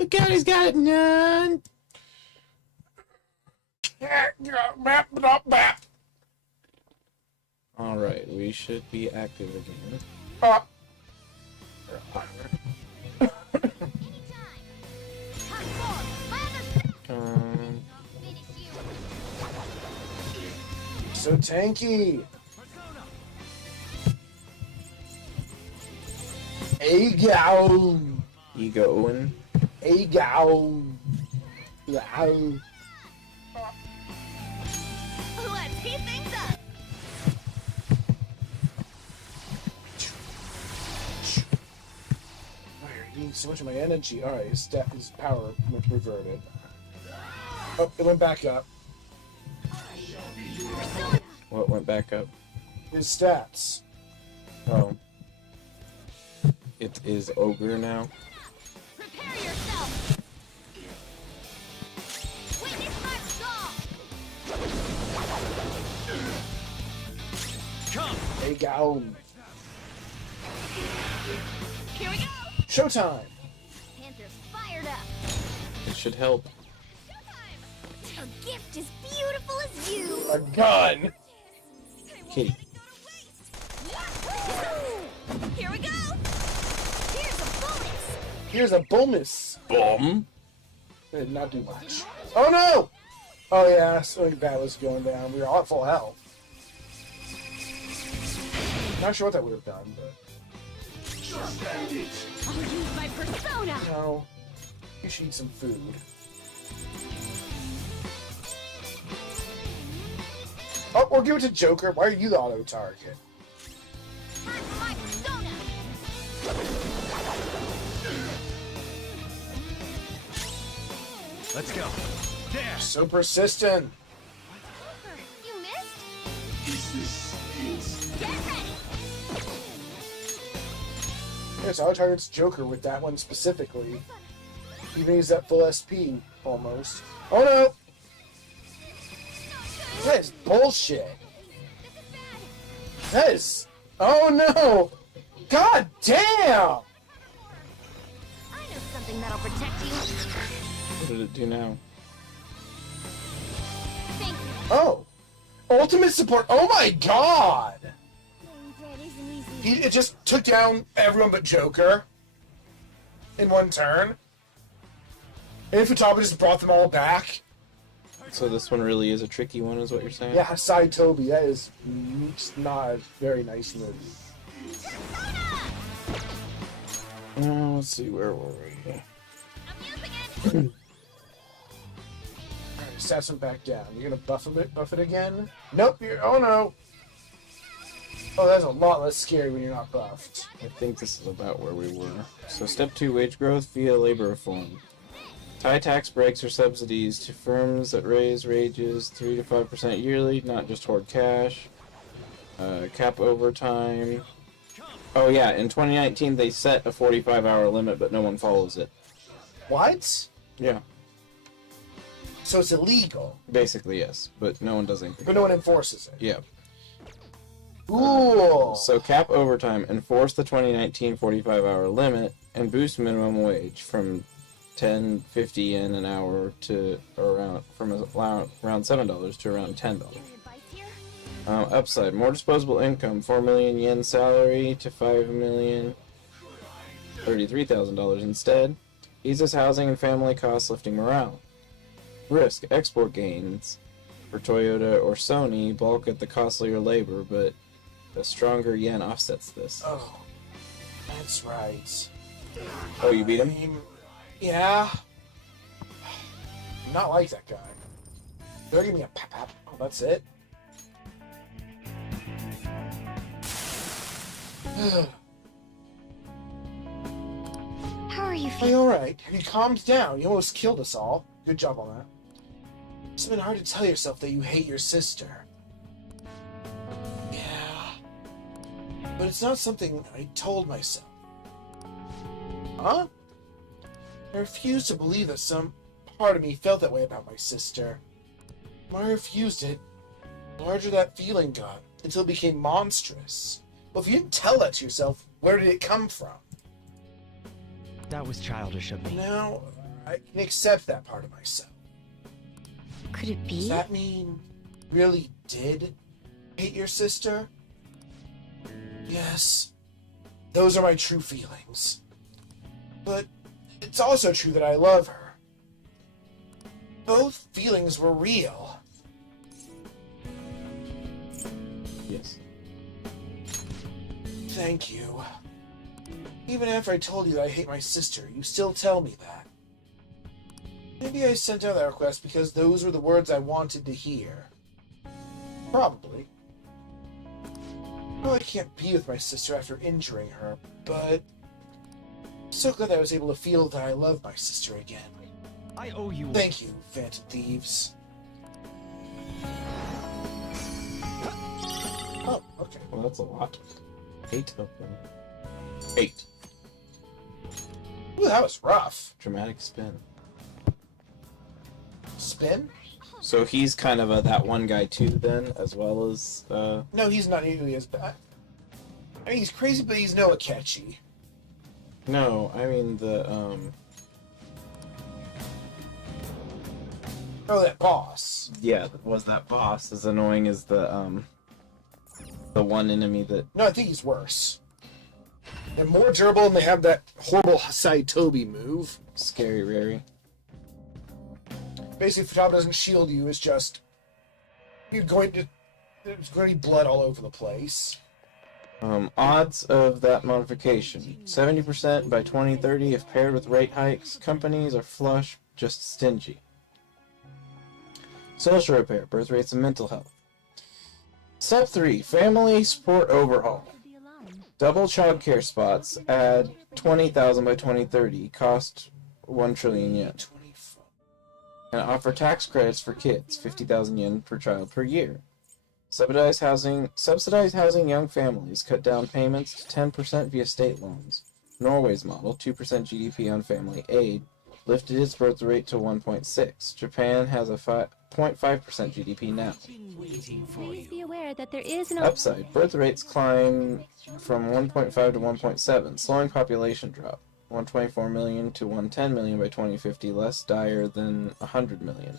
Look out, he's got none. Alright, we should be active again. So tanky. Ego. Egoing. Ego. Let's heat things up. Why are you eating so much of my energy? Alright, his power reverted. Oh, it went back up. What went back up? His stats. Oh. It is ogre now. Prepare yourself. Witness my song. Come. Ego. Here we go. Showtime. Panther's fired up. It should help. A gift as beautiful as you. A gun. Kitty. Here we go. Here's a bonus. Here's a bonus. Boom. It did not do much. Oh no! Oh yeah, something bad was going down. We were all at full health. Not sure what that would have done, but I'll use my persona. no. You should eat some food. Oh, we'll give it to Joker. Why are you the auto target? Time for my persona. Let's go. There. So persistent. You missed? Get ready. Yes, auto target's Joker with that one specifically. Even he's at full SP almost. Oh no! That is bullshit. That is. Oh no! God damn! I know something that'll protect you. What did it do now? Thank you. Oh! Ultimate support! Oh my god! Playing dead isn't easy. It just took down everyone but Joker in one turn. And Futaba just brought them all back. So this one really is a tricky one, is what you're saying? Yeah, Hasai Toby, that is just not a very nice movie. Let's see, where were we? I'm using it. Alright, stats him back down. You're gonna buff it again? Nope, oh no! Oh, that's a lot less scary when you're not buffed. I think this is about where we were. So step 2, wage growth via labor reform. Tie tax breaks or subsidies to firms that raise wages 3 to 5% yearly, not just hoard cash. Cap overtime. Oh yeah, in 2019 they set a 45-hour limit, but no one follows it. What? Yeah, So it's illegal, basically yes, but no one does anything. but no one enforces it. Yeah. Ooh! So cap overtime, enforce the 2019 45-hour limit, and boost minimum wage from $10.50 yen an hour to around $7 to around $10. Any advice here? Upside, more disposable income, 4 million yen salary to 5,033,000 instead. Eases housing and family costs, lifting morale. Risk, export gains. For Toyota or Sony, bulk at the costlier labor, but the stronger yen offsets this. Oh, that's right. Oh, you beat him? Yeah. Not like that guy. They're giving me a pap. Oh, that's it. How are you Are feeling? you alright? Have you calmed down? You almost killed us all. Good job on that. It's been hard to tell yourself that you hate your sister. Yeah. But it's not something I told myself. Huh? I refuse to believe that some part of me felt that way about my sister. When I refused it, the larger that feeling got, until it became monstrous. Well, if you didn't tell that to yourself, where did it come from? That was childish of me. Now, I can accept that part of myself. Could it Does be? that mean you really did hate your sister? Yes, those are my true feelings. But it's also true that I love her. Both feelings were real. Yes. Thank you. Even after I told you that I hate my sister, you still tell me that. Maybe I sent out that request because those were the words I wanted to hear. Probably. Well, I can't be with my sister after injuring her, but I'm so glad that I was able to feel that I love my sister again. I owe you. Thank you, Phantom Thieves. Oh, okay. Well, that's a lot. 8 of them. 8. Ooh, that was rough. Dramatic spin. Spin? So he's kind of that one guy too, then, as well as. No, he's not nearly as bad. I mean, he's crazy, but he's no Akechi. No, I mean the Oh, that boss. Yeah, was that boss as annoying as the one enemy that. No, I think he's worse. They're more durable, and they have that horrible Saitobi move. Scary Rary. Basically, if Futaba doesn't shield you, it's just there's going to be blood all over the place. Odds of that modification: 70% by 2030 if paired with rate hikes. Companies are flush, just stingy. Social repair, birth rates, and mental health. Step 3: family support overhaul. Double childcare spots. Add 20,000 by 2030. Cost 1 trillion yen. And offer tax credits for kids, 50,000 yen per child per year. Subsidize housing young families. Cut down payments to 10% via state loans. Norway's model, 2% GDP on family aid, lifted its birth rate to 1.6. Japan has a 0.5% GDP now. Please be aware that there is an Upside, birth rates climb from 1.5 to 1.7, slowing population drop. 124 million to 110 million by 2050, less dire than 100 million.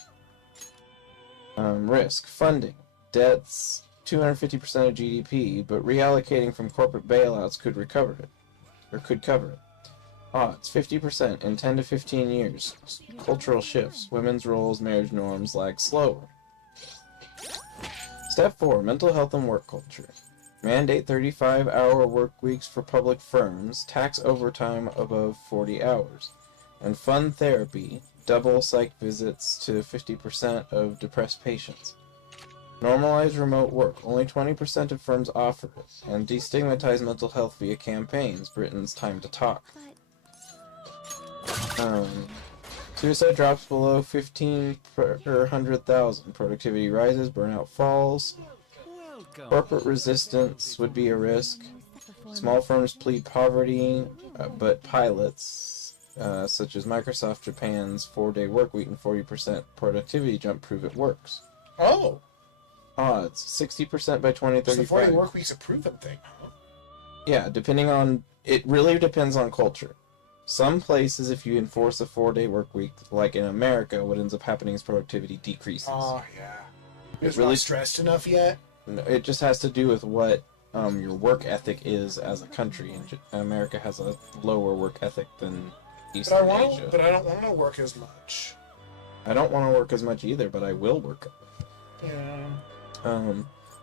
Risk, funding. Debts, 250% of GDP, but reallocating from corporate bailouts could cover it. Odds, 50% in 10 to 15 years. Cultural shifts, women's roles, marriage norms lag slower. Step 4, mental health and work culture. Mandate 35-hour work weeks for public firms, tax overtime above 40 hours, and fund therapy, double psych visits to 50% of depressed patients. Normalize remote work, only 20% of firms offer it, and destigmatize mental health via campaigns, Britain's Time to Talk. Suicide drops below 15 per 100,000, productivity rises, burnout falls. Welcome. Corporate resistance would be a risk. Small firms plead poverty, but pilots, such as Microsoft Japan's 4-day workweek and 40% productivity jump, prove it works. Oh, Odds, 60% by so the 40 2035. work week's a proven thing, huh? Yeah, it really depends on culture. Some places, if you enforce a 4-day workweek, like in America, what ends up happening is productivity decreases. Oh, yeah. It's really- not stressed enough yet? It just has to do with what your work ethic is as a country. And America has a lower work ethic than Eastern Asia. But I don't want to work as much. I don't want to work as much either, but I will work. Yeah.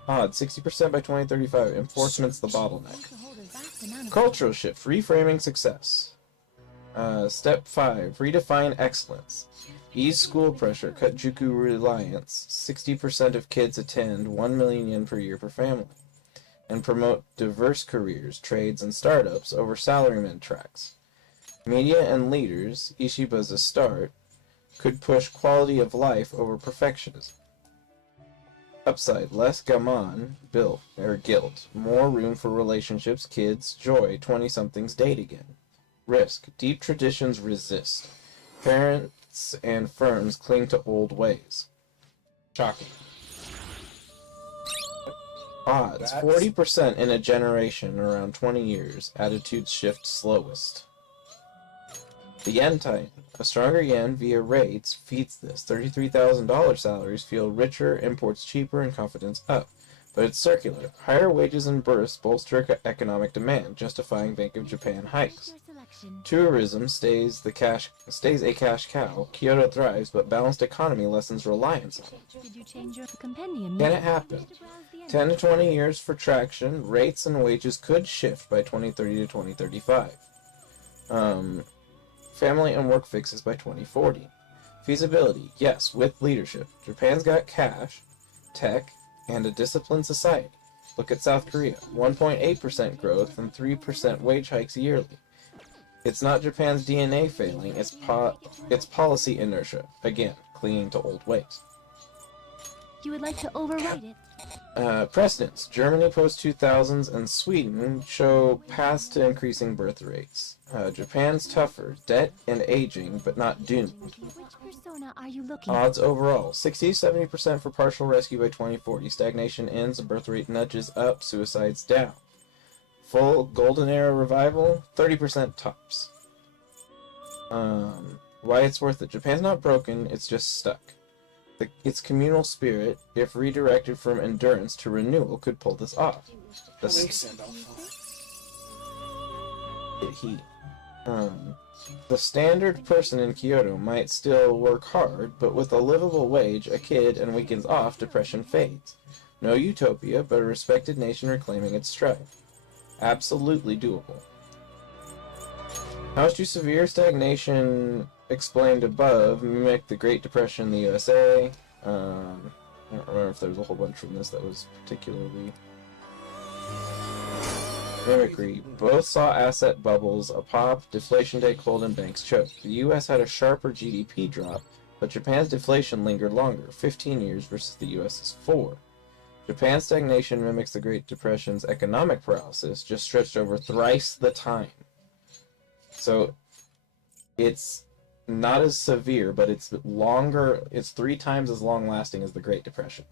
Odds, 60% by 2035. Enforcement's the bottleneck. Cultural shift, reframing success. Step 5, redefine excellence. Ease school pressure, cut Juku reliance. 60% of kids attend, 1 million yen per year per family. And promote diverse careers, trades, and startups over salaryman tracks. Media and leaders, Ishiba's a start, could push quality of life over perfectionism. Upside, less gaman, guilt. More room for relationships, kids, joy, 20-somethings date again. Risk, deep traditions resist. Parents and firms cling to old ways. Shocking. Odds, 40% in a generation, around 20 years. Attitudes shift slowest. The Yen Titan, A stronger yen via rates feeds this. $33,000 salaries feel richer, imports cheaper, and confidence up. But it's circular. Higher wages and bursts bolster economic demand, justifying Bank of Japan hikes. Your selection. Tourism stays a cash cow. Kyoto thrives, but balanced economy lessens reliance on it. Did you change your compendium? Can it happen? 10 to 20 years for traction. Rates and wages could shift by 2030 to 2035. Family and work fixes by 2040. Feasibility, yes, with leadership. Japan's got cash, tech, and a disciplined society. Look at South Korea, 1.8% growth and 3% wage hikes yearly. It's not Japan's DNA failing, it's policy inertia. Again, clinging to old ways. You would like to override it? Precedents. Germany post-2000s and Sweden show paths to increasing birth rates. Japan's tougher. Debt and aging, but not doomed. Which persona are you looking Odds overall. 60-70% for partial rescue by 2040. Stagnation ends, birth rate nudges up, suicides down. Full golden era revival, 30% tops. Why it's worth it. Japan's not broken, it's just stuck. Its communal spirit, if redirected from endurance to renewal, could pull this off. The standard person in Kyoto might still work hard, but with a livable wage, a kid, and weekends off, depression fades. No utopia, but a respected nation reclaiming its stride. Absolutely doable. How do severe stagnation explained above mimic the Great Depression in the USA? I don't remember if there was a whole bunch from this that was particularly mimicry. Both saw asset bubbles, a pop, deflation take hold, and banks choke. The US had a sharper GDP drop, but Japan's deflation lingered longer, 15 years versus the US's 4. Japan's stagnation mimics the Great Depression's economic paralysis, just stretched over thrice the time. So, it's not as severe, but it's longer, it's 3 times as long lasting as the Great Depression.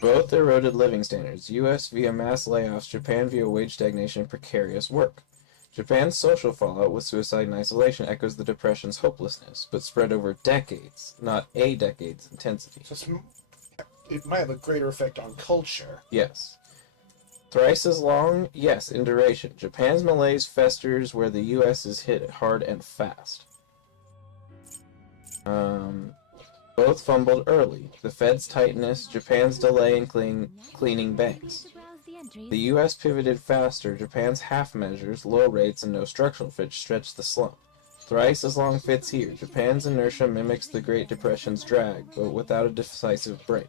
Both eroded living standards. US via mass layoffs, Japan via wage stagnation and precarious work. Japan's social fallout with suicide and isolation echoes the Depression's hopelessness, but spread over decades, not a decade's intensity. So it might have a greater effect on culture. Yes. Thrice as long? Yes, in duration. Japan's malaise festers where the US is hit hard and fast. Both fumbled early. The Fed's tightness, Japan's delay in cleaning banks. The US pivoted faster. Japan's half measures, low rates, and no structural fix stretched the slump. Thrice as long fits here. Japan's inertia mimics the Great Depression's drag, but without a decisive break.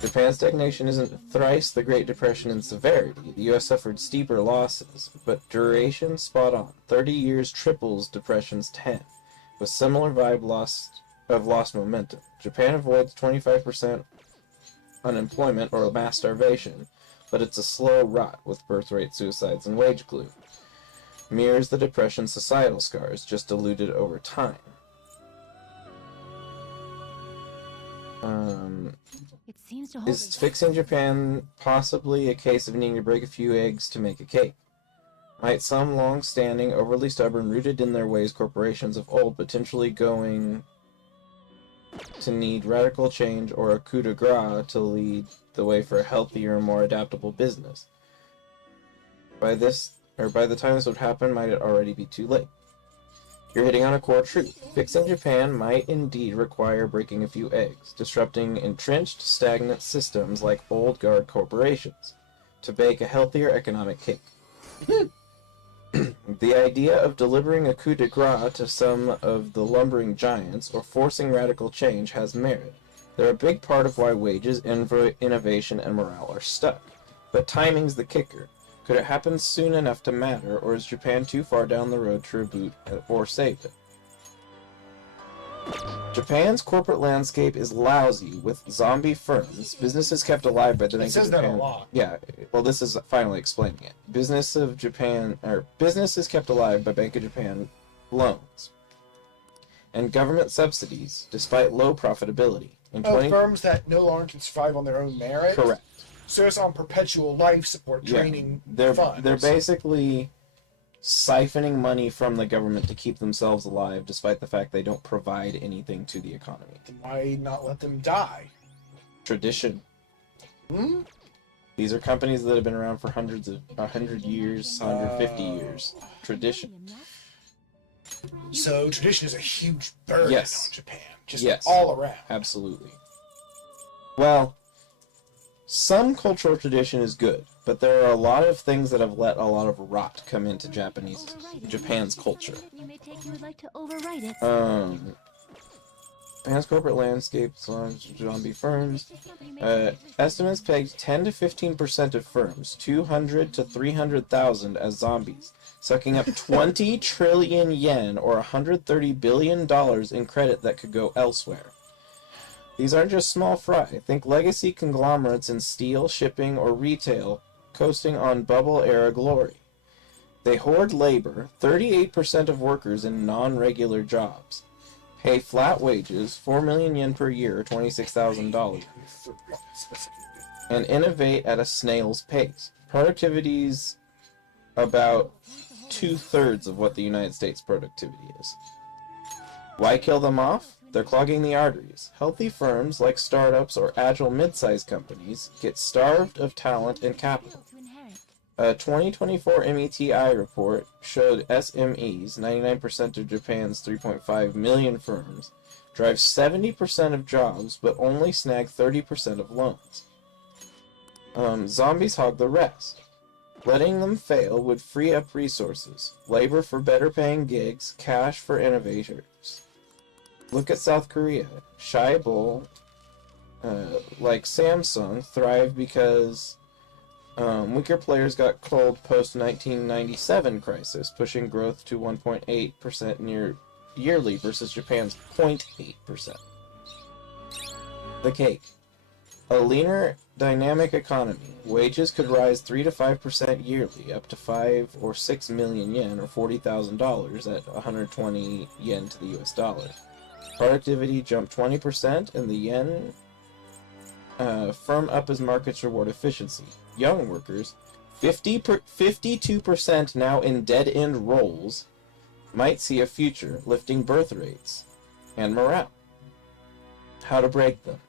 Japan's stagnation isn't thrice the Great Depression in severity. The US suffered steeper losses, but duration spot on. 30 years triples Depression's 10, with similar vibe of lost momentum. Japan avoids 25% unemployment or mass starvation, but it's a slow rot with birth rate, suicides, and wage glue. Mirrors the Depression's societal scars, just diluted over time. It seems to hold Is fixing Japan possibly a case of needing to break a few eggs to make a cake? Might some long-standing, overly stubborn, rooted in their ways corporations of old potentially going to need radical change or a coup de grace to lead the way for a healthier and more adaptable business? By the time this would happen, might it already be too late? You're hitting on a core truth. Fixing Japan might indeed require breaking a few eggs, disrupting entrenched, stagnant systems like old guard corporations, to bake a healthier economic cake. The idea of delivering a coup de grace to some of the lumbering giants or forcing radical change has merit. They're a big part of why wages, innovation, and morale are stuck. But timing's the kicker. Could it happen soon enough to matter, or is Japan too far down the road to reboot or save it? Japan's corporate landscape is lousy, with zombie firms, businesses kept alive by the Bank of Japan. It says that a lot. Yeah, well, this is finally explaining it. Businesses kept alive by Bank of Japan loans and government subsidies, despite low profitability. Firms that no longer can survive on their own merit? Correct. So it's on perpetual life support training funds. They're basically siphoning money from the government to keep themselves alive, despite the fact they don't provide anything to the economy. Then why not let them die? Tradition. These are companies that have been around for 100 years, 150 years. Tradition. So tradition is a huge burden on Japan, just all around. Absolutely. Well, some cultural tradition is good, but there are a lot of things that have let a lot of rot come into Japan's culture. You may take you would like to overwrite it. Japan's corporate landscape, zombie firms. Estimates pegged 10 to 15% of firms, 200 to 300,000 as zombies, sucking up 20 trillion yen or $130 billion in credit that could go elsewhere. These aren't just small fry. Think legacy conglomerates in steel, shipping, or retail, coasting on bubble-era glory. They hoard labor, 38% of workers in non-regular jobs. Pay flat wages, 4 million yen per year, or $26,000. And innovate at a snail's pace. Productivity's about 2/3 of what the United States productivity is. Why kill them off? They're clogging the arteries. Healthy firms like startups or agile mid-sized companies get starved of talent and capital. A 2024 METI report showed SMEs, 99% of Japan's 3.5 million firms, drive 70% of jobs but only snag 30% of loans. Zombies hog the rest. Letting them fail would free up resources, labor for better paying gigs, cash for innovators. Look at South Korea. Shaibol, like Samsung, thrived because weaker players got culled post-1997 crisis, pushing growth to 1.8% yearly versus Japan's 0.8%. The cake. A leaner, dynamic economy. Wages could rise 3 to 5% yearly, up to 5 or 6 million yen, or $40,000 at 120 yen to the US dollar. Productivity jumped 20%, and the yen firm up as markets reward efficiency. Young workers, 52% now in dead-end roles, might see a future, lifting birth rates and morale. How to break them.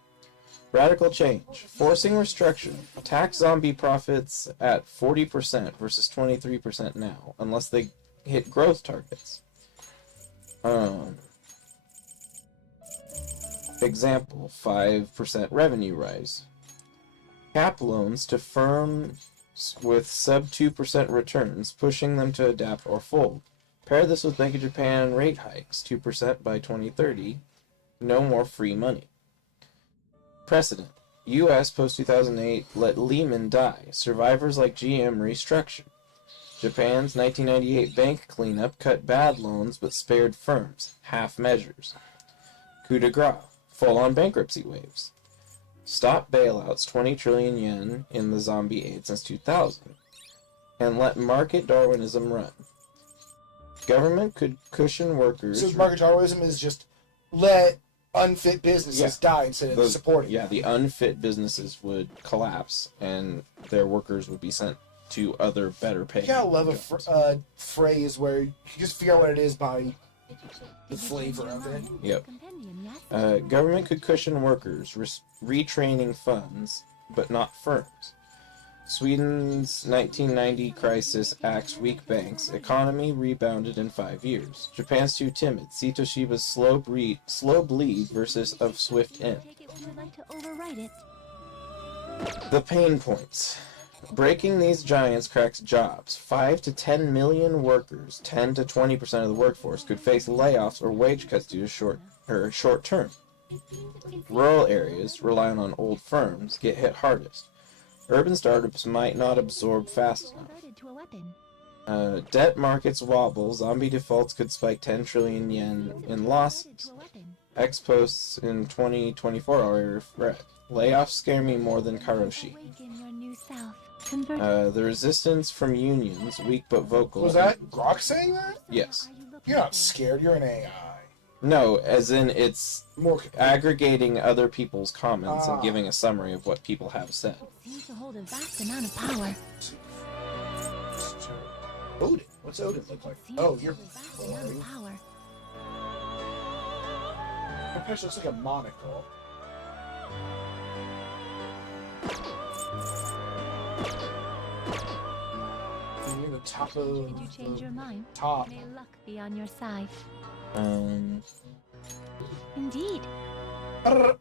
Radical change. Forcing restructuring. Tax zombie profits at 40% versus 23% now, unless they hit growth targets. Example, 5% revenue rise. Cap loans to firms with sub 2% returns, pushing them to adapt or fold. Pair this with Bank of Japan rate hikes, 2% by 2030. No more free money. Precedent. U.S. post-2008 let Lehman die. Survivors like GM restructured. Japan's 1998 bank cleanup cut bad loans but spared firms. Half measures. Coup de grace. Full-on bankruptcy waves. Stop bailouts, 20 trillion yen in the zombie aid since 2000. And let market Darwinism run. Government could cushion workers... So market Darwinism is just let unfit businesses die instead of supporting them. The unfit businesses would collapse, and their workers would be sent to other better paying I love a phrase where you just figure out what it is by the flavor of it. Yep. Government could cushion workers, retraining funds, but not firms. Sweden's 1990 crisis axed weak banks. Economy rebounded in 5 years. Japan's too timid. See Toshiba's slow bleed versus of swift end. The pain points. Breaking these giants cracks jobs. 5 to 10 million workers, 10 to 20% of the workforce, could face layoffs or wage cuts due to short term. Rural areas, relying on old firms, get hit hardest. Urban startups might not absorb fast enough. Debt markets wobble. Zombie defaults could spike 10 trillion yen in losses. Ex-posts in 2024 are red. Layoffs scare me more than Karoshi. The resistance from unions, weak but vocal. Was that Grok saying that? Yes. You're not scared, you're an AI. No, as in it's More aggregating other people's comments and giving a summary of what people have said. Seems to hold a vast amount of power. Odin. What's Odin look like? Seems Oh, to you're hold a vast amount of power. Your picture looks like a monocle. You're the top of Did you change your mind? top. May luck be on your side. Indeed. Arr.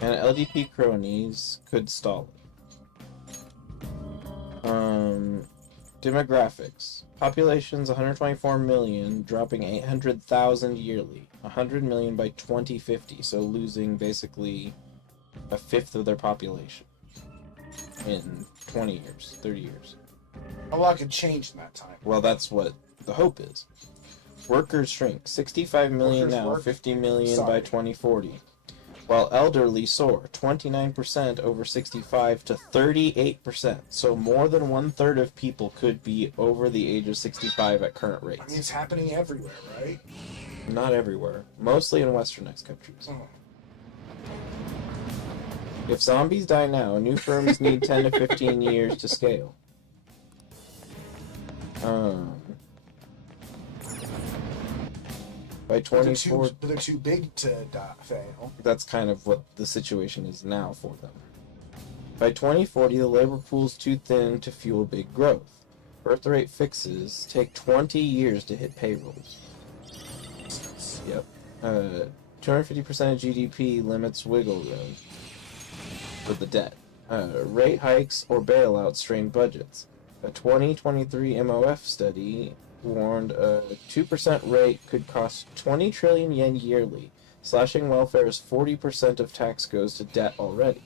And LDP cronies could stall it. Demographics. Population's 124 million, dropping 800,000 yearly. 100 million by 2050, so losing basically a fifth of their population in 20 years, 30 years. A lot could change in that time. Well, that's what the hope is. Workers shrink. 65 million Workers now, work? 50 million by Sorry. 2040. While elderly soar. 29% over 65 to 38%. So more than 1/3 of people could be over the age of 65 at current I mean, rates. it's happening everywhere, right? Not everywhere. Mostly in westernized countries. Oh. If zombies die now, new firms need 10 to 15 years to scale. By But they're 24, too big to fail. that's kind of what the situation is now for them. By 2040, the labor pool's too thin to fuel big growth. Birth rate fixes take 20 years to hit payrolls. Yep. 250% of GDP limits wiggle room for the debt. Rate hikes or bailouts strain budgets. A 2023 MOF study warned a 2% rate could cost 20 trillion yen yearly. Slashing welfare as 40% of tax goes to debt already.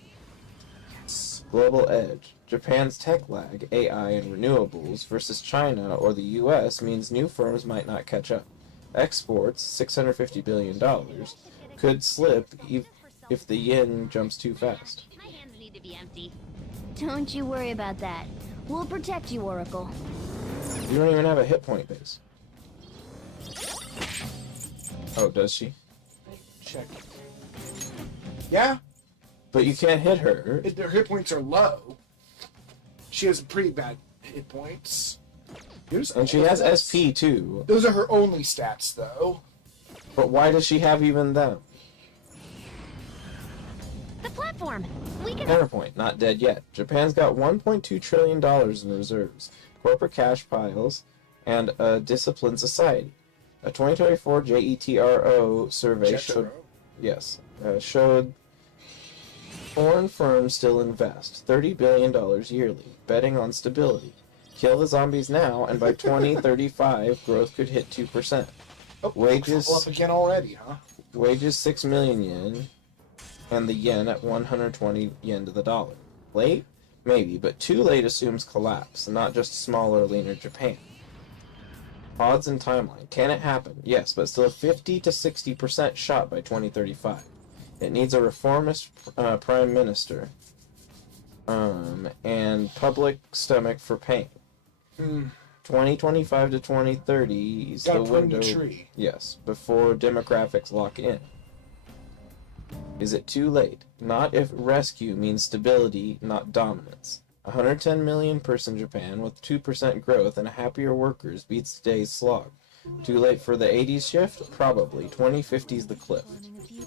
Global edge. Japan's tech lag, AI, and renewables versus China or the US means new firms might not catch up. Exports, $650 billion, could slip if the yen jumps too fast. My hands need to be empty. Don't you worry about that. We'll protect you, Oracle. You don't even have a hit point base. Oh, does she? Check. Yeah, But you can't hit her. their hit points are low. She has pretty bad hit points. Here's And she all has of this. SP too. Those are her only stats, though. But why does she have even them? The platform. We can. Counterpoint, not dead yet. Japan's got $1.2 trillion in reserves, corporate cash piles, and a disciplined society. A 2024 JETRO survey showed, showed foreign firms still invest $30 billion yearly, betting on stability. Kill the zombies now, and by 2035, growth could hit 2%. Oh, Wages- up again already, huh? Wages 6 million yen, and the yen at 120 yen to the dollar. Late? Maybe, but too late assumes collapse, not just smaller, leaner Japan. Odds and timeline. Can it happen? Yes, but still 50 to 60% shot by 2035. It needs a reformist prime minister, and public stomach for pain. 2025 to 2030 is Gotta the prune the window. tree. Yes, before demographics lock in. Is it too late? Not if rescue means stability, not dominance. 110 million person Japan with 2% growth and happier workers beats today's slog. Too late for the 80s shift? Probably. 2050 is the cliff.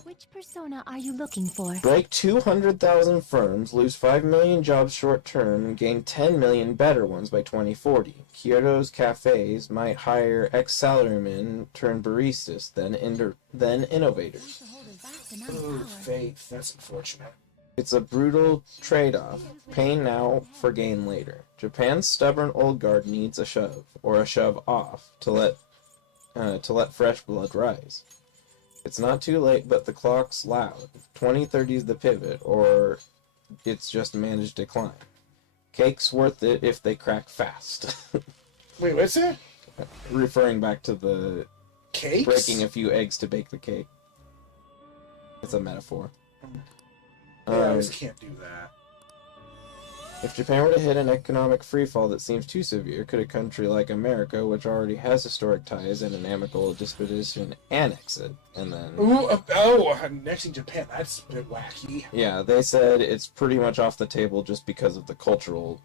Which persona are you looking for? Break 200,000 firms, lose 5 million jobs short term, and gain 10 million better ones by 2040. Kyoto's cafes might hire ex-salarymen turn baristas, then innovators. Ooh, faith. That's unfortunate. It's a brutal trade-off. Pain now for gain later. Japan's stubborn old guard needs a shove, or a shove off, to let fresh blood rise. It's not too late, but the clock's loud. 2030 is the pivot, or it's just managed decline. Cake's worth it if they crack fast. Wait, what's that? Referring back to the Cakes? breaking a few eggs to bake the cake. It's a metaphor. Yeah, I just can't do that. If Japan were to hit an economic freefall that seems too severe, could a country like America, which already has historic ties and an amicable disposition, annex it? And then... Ooh, annexing Japan, that's a bit wacky. Yeah, they said it's pretty much off the table just because of the cultural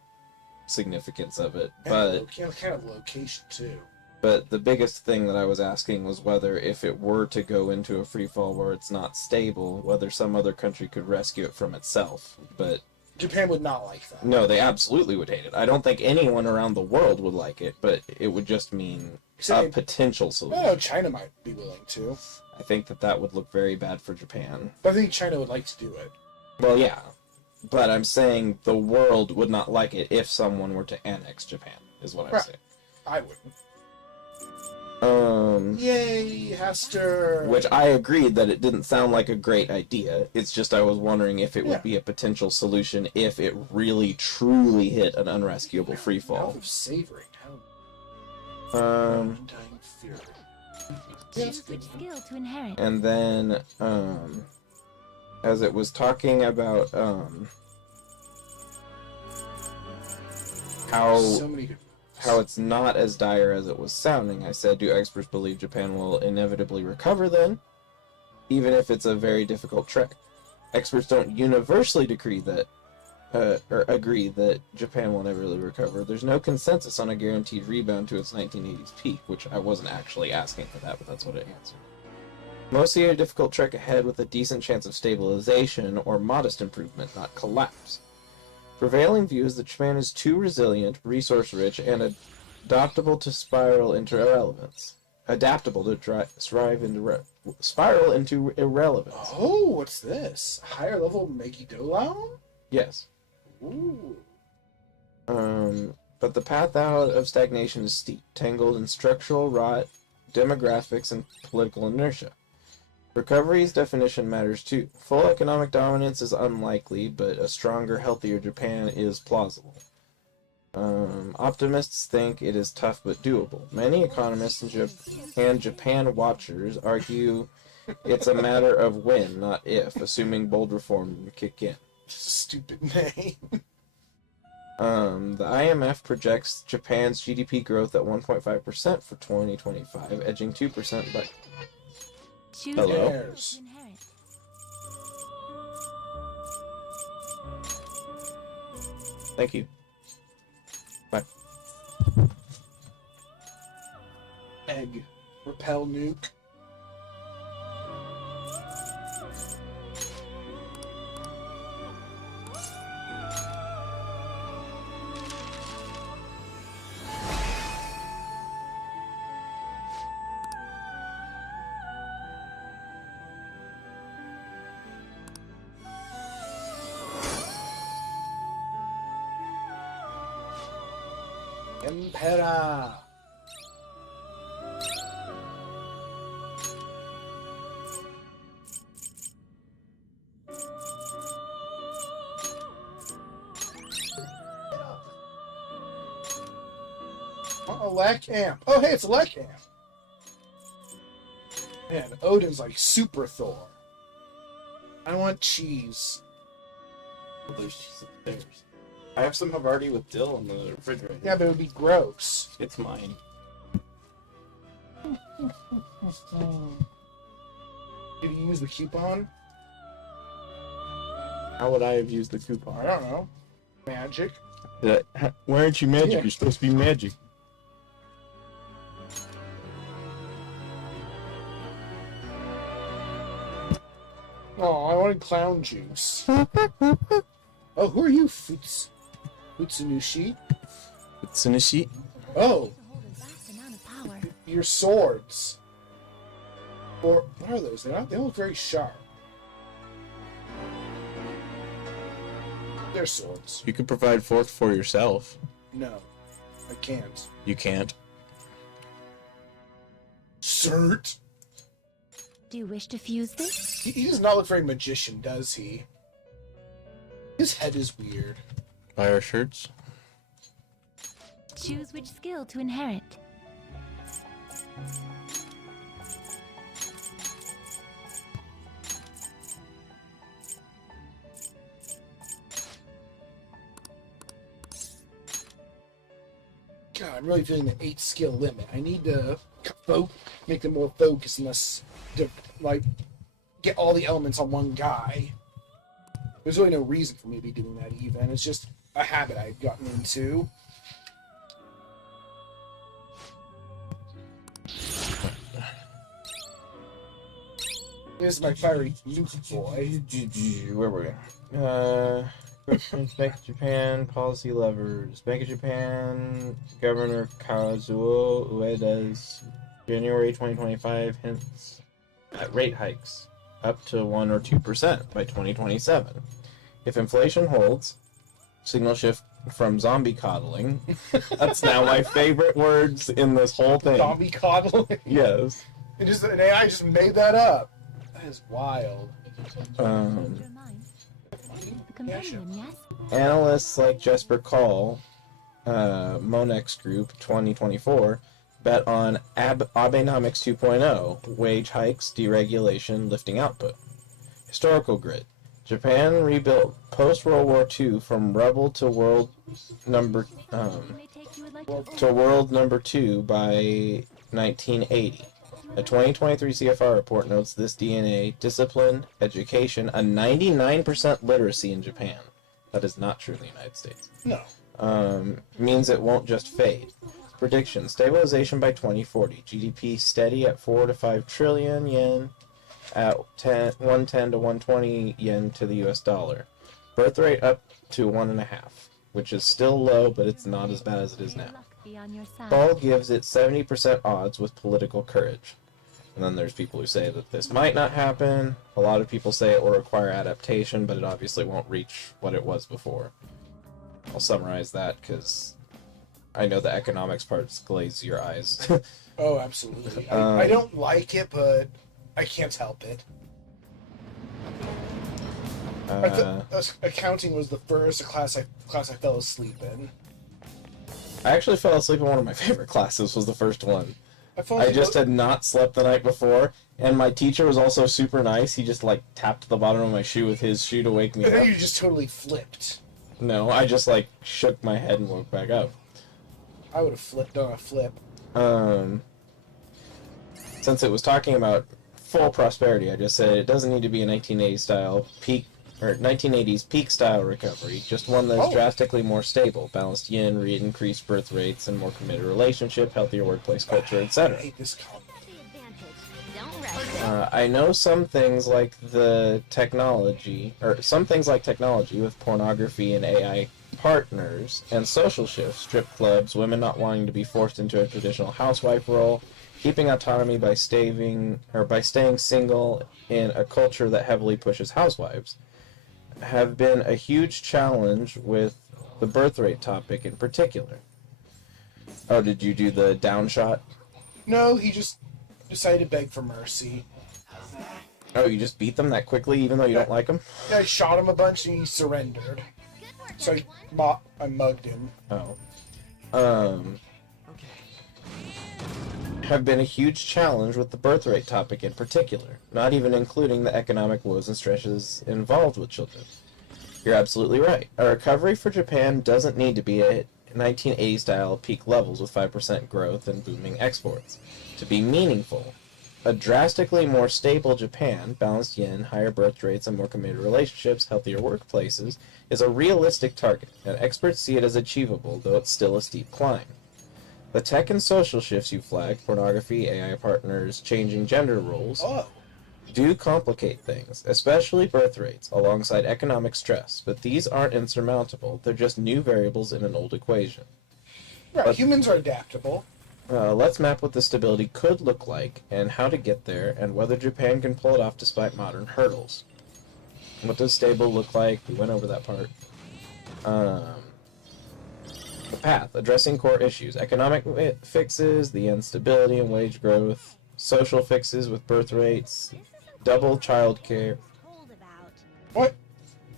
significance of it. But Kind of location, too. But the biggest thing that I was asking was whether if it were to go into a freefall where it's not stable, whether some other country could rescue it from itself. But Japan would not like that. no, they absolutely would hate it. I don't think anyone around the world would like it, but it would just mean a potential solution. Well, China might be willing to. I think that would look very bad for Japan. But I think China would like to do it. Well, yeah. But I'm saying the world would not like it if someone were to annex Japan, is what I'm Right. saying. I wouldn't. Yay, Hester! Which I agreed that it didn't sound like a great idea. It's just I was wondering if it would be a potential solution if it really, truly hit an unrescuable freefall. Mouth of savoring. How undying fury. Choose which skill to inherit. And then, as it was talking about, So many good how it's not as dire as it was sounding, I said, do experts believe Japan will inevitably recover then? Even if it's a very difficult trek. Experts don't universally agree that Japan will never really recover. There's no consensus on a guaranteed rebound to its 1980s peak, which I wasn't actually asking for that, but that's what it answered. Mostly a difficult trek ahead with a decent chance of stabilization or modest improvement, not collapse. Prevailing view is that Japan is too resilient, resource-rich, and adaptable to spiral into irrelevance. Adaptable to spiral into irrelevance. Oh, what's this? Higher level Megiddo? Yes. Ooh. But the path out of stagnation is steep, tangled in structural rot, demographics, and political inertia. Recovery's definition matters too. Full economic dominance is unlikely, but a stronger, healthier Japan is plausible. Optimists think it is tough but doable. Many economists and Japan watchers argue it's a matter of when, not if, assuming bold reform will kick in. Stupid name. The IMF projects Japan's GDP growth at 1.5% for 2025, edging 2% by... Choose Hello? which skill to inherit. Thank you. Bye. Egg. Repel nuke. Impera. Oh, a Lek Amp. Oh, hey, it's a Lek Amp. Man, Odin's like Super Thor. I want cheese. There's cheese upstairs. I have some Havarti with dill in the refrigerator. Yeah, but it would be gross. It's mine. Did you use the coupon? How would I have used the I coupon? don't know. Magic. Why aren't you magic? Yeah. You're supposed to be magic. Oh, I wanted clown juice. Oh, who are you, Futsunushi? It's in a sheet. Oh, To hold a vast amount of power. your swords. Or what are those? They look very sharp. They're swords. You could provide fork for yourself. No, I can't. You can't. Cert. Do you wish to fuse this? He does not look very magician, does he? His head is weird. Buy our shirts. Choose which skill to inherit. God, I'm really feeling the 8 skill limit. I need to make them more focused and less, like, get all the elements on one guy. There's really no reason for me to be doing that even. It's just a habit I've gotten into. This is my fiery nuke boy. Where were we? Bank of Japan policy levers. Bank of Japan Governor Kazuo Ueda's January 2025 hints at rate hikes up to 1 or 2% by 2027. If inflation holds, signal shift from zombie coddling. That's now my favorite words in this whole thing. Zombie coddling. Yes. An AI just made that up. That is wild. Analysts like Jesper Call, Monex Group 2024, bet on Abenomics 2.0, wage hikes, deregulation, lifting output. Historical grid. Japan rebuilt post-World War II from rebel to world number 2 by 1980. A 2023 CFR report notes this DNA, discipline, education, a 99% literacy in Japan. That is not true in the United States. No. Means it won't just fade. Prediction, stabilization by 2040. GDP steady at 4 to 5 trillion yen at 110 to 120 yen to the US dollar. Birth rate up to 1.5, which is still low, but it's not as bad as it is now. Ball gives it 70% odds with political courage. And then there's people who say that this might not happen. A lot of people say it will require adaptation, but it obviously won't reach what it was before. I'll summarize that because I know the economics parts glaze your eyes. Oh, absolutely. I don't like it, but I can't help it. Accounting was the first class I fell asleep in. I actually fell asleep in one of my favorite classes, was the first one. I just had not slept the night before, and my teacher was also super nice. He just, like, tapped the bottom of my shoe with his shoe to wake me And up. then you just totally flipped. No, I just, like, shook my head and woke back up. I would have flipped on a flip. Since it was talking about full prosperity, I just said it doesn't need to be a 1980s style peak, or 1980s peak style recovery, just one that's drastically more stable, balanced yen, increased birth rates, and more committed relationship, healthier workplace culture, I etc. hate this comment. I know some things like technology with pornography and AI partners, and social shifts, strip clubs, women not wanting to be forced into a traditional housewife role, keeping autonomy by staying single in a culture that heavily pushes housewives, have been a huge challenge with the birth rate topic in particular. Oh, did you do the down shot? No, he just decided to beg for mercy. Oh, you just beat them that quickly even though you don't like them? Yeah, I shot him a bunch and he surrendered. So I mugged him. Oh. Have been a huge challenge with the birth rate topic in particular, not even including the economic woes and stresses involved with children. You're absolutely right. A recovery for Japan doesn't need to be at 1980-style peak levels with 5% growth and booming exports. To be meaningful, a drastically more stable Japan, balanced yen, higher birth rates, and more committed relationships, healthier workplaces, is a realistic target, and experts see it as achievable, though it's still a steep climb. The tech and social shifts you flagged, pornography, AI partners, changing gender roles, do complicate things, especially birth rates, alongside economic stress, but these aren't insurmountable, they're just new variables in an old equation. Right, humans are adaptable. Let's map what the stability could look like, and how to get there, and whether Japan can pull it off despite modern hurdles. What does stable look like? We went over that part. The path, addressing core issues, economic fixes, the instability and wage growth, social fixes with birth rates, double child care. What?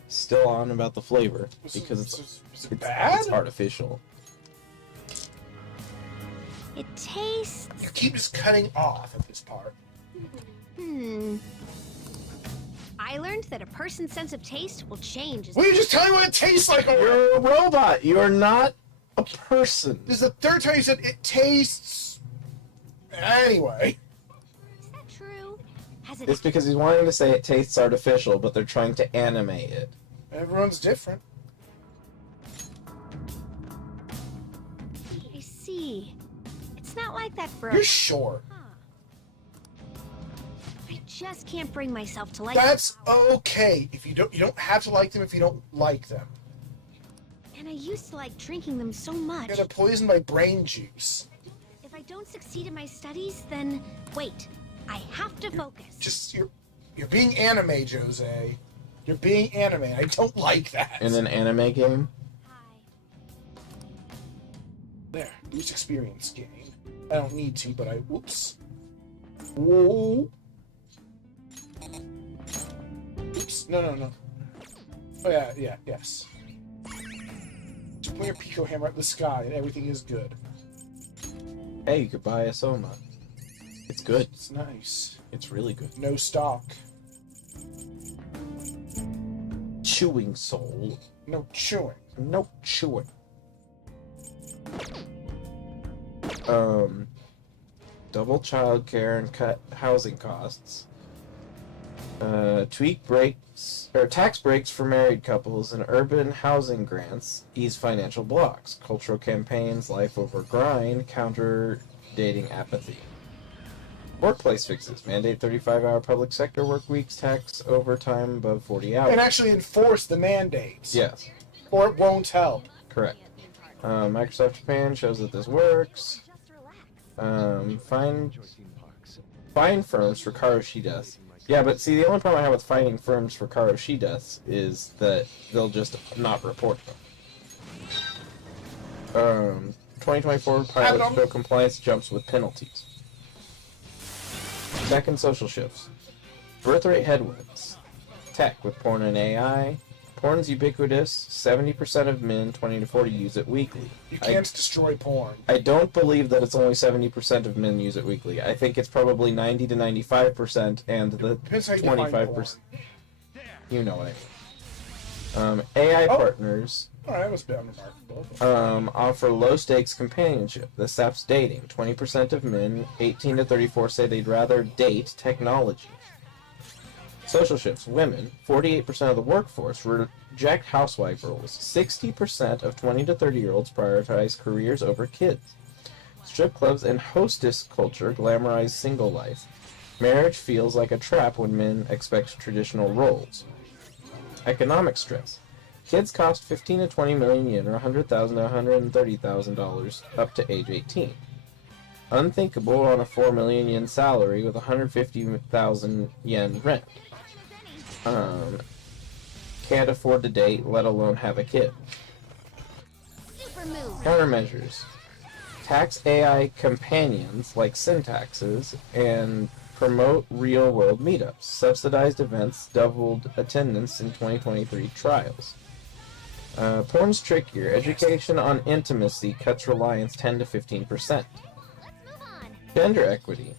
Still on about the flavor, because Is it bad? it's artificial. It tastes... You keep just cutting off at this part. I learned that a person's sense of taste will change as... Will you just tell me what it tastes like? You're a robot! You're not a person. This is the third time you said it tastes. Anyway. Is that true? Has it? It's because he's wanting to say it tastes artificial, but they're trying to animate it. Everyone's different. I see. It's not like that for. You're short. Huh. I just can't bring myself to like. That's okay. If you don't have to like them if you don't like them. And I used to like drinking them so much. You're gonna poison my brain juice. If I don't succeed in my studies, then wait. I have to focus. Just you're being anime, Jose. You're being anime. I don't like that. In an anime game? Hi. There, boost experience gain. I don't need to, but I whoops. Whoa. Oops. No. Oh yeah, yes. Just point your Pico hammer at the sky and everything is good. Hey, you could buy a Soma. It's good. It's nice. It's really good. No stock. Chewing soul. No chewing. No chewing. Double childcare and cut housing costs. Tweak breaks or tax breaks for married couples and urban housing grants ease financial blocks. Cultural campaigns, life over grind, counter dating apathy. Workplace fixes, mandate 35-hour public sector work weeks, tax overtime above 40 hours. And actually enforce the mandates. Yes, Or it won't help. correct. Microsoft Japan shows that this works. Fine firms for Karoshi deaths. Yeah, but see, the only problem I have with fining firms for Karoshi deaths is that they'll just not report them. 2024 pilots show compliance jumps with penalties. Tech and social shifts. Birth rate headwinds. Tech with porn and AI. Porn's ubiquitous. 70% of men 20 to 40 use it weekly. You can't destroy porn. I don't believe that it's only 70% of men use it weekly. I think it's probably 90 to 95%, and the Depends how you define 25%. You know what I mean. AI partners Alright, that was a bit unremarkable. offer low-stakes companionship. This saps dating. 20% of men 18 to 34 say they'd rather date technology. Social shifts. Women, 48% of the workforce, reject housewife roles. 60% of 20 to 30-year-olds prioritize careers over kids. Strip clubs and hostess culture glamorize single life. Marriage feels like a trap when men expect traditional roles. Economic stress. Kids cost 15 to 20 million yen, or $100,000 to $130,000, up to age 18. Unthinkable on a 4 million yen salary with 150,000 yen rent. Can't afford to date, let alone have a kid. Super move. Countermeasures. Tax AI companions like Syntaxes and promote real-world meetups. Subsidized events doubled attendance in 2023 trials. Porn's trickier. Education on intimacy cuts reliance 10 to 15%. Let's move on. Gender equity.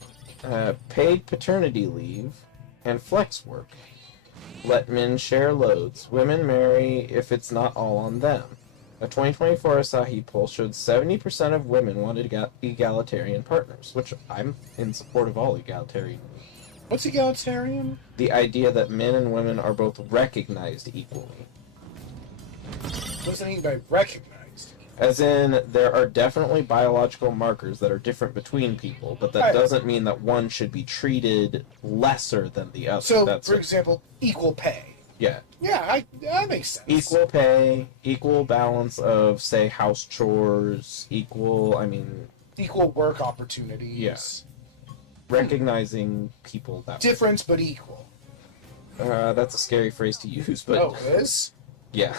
Paid paternity leave and flex work. Let men share loads. Women marry if it's not all on them. A 2024 Asahi poll showed 70% of women wanted egalitarian partners, which I'm in support of all egalitarian. What's egalitarian? The idea that men and women are both recognized equally. What does that mean by recognized? As in, there are definitely biological markers that are different between people, but that Right. doesn't mean that one should be treated lesser than the other. So, That's for it. example, equal pay. Yeah. Yeah, that makes sense. Equal pay, equal balance of, say, house chores, Equal work opportunities. Yes. Recognizing people that way. Difference but equal. That's a scary phrase to use, but Oh, it is? yeah.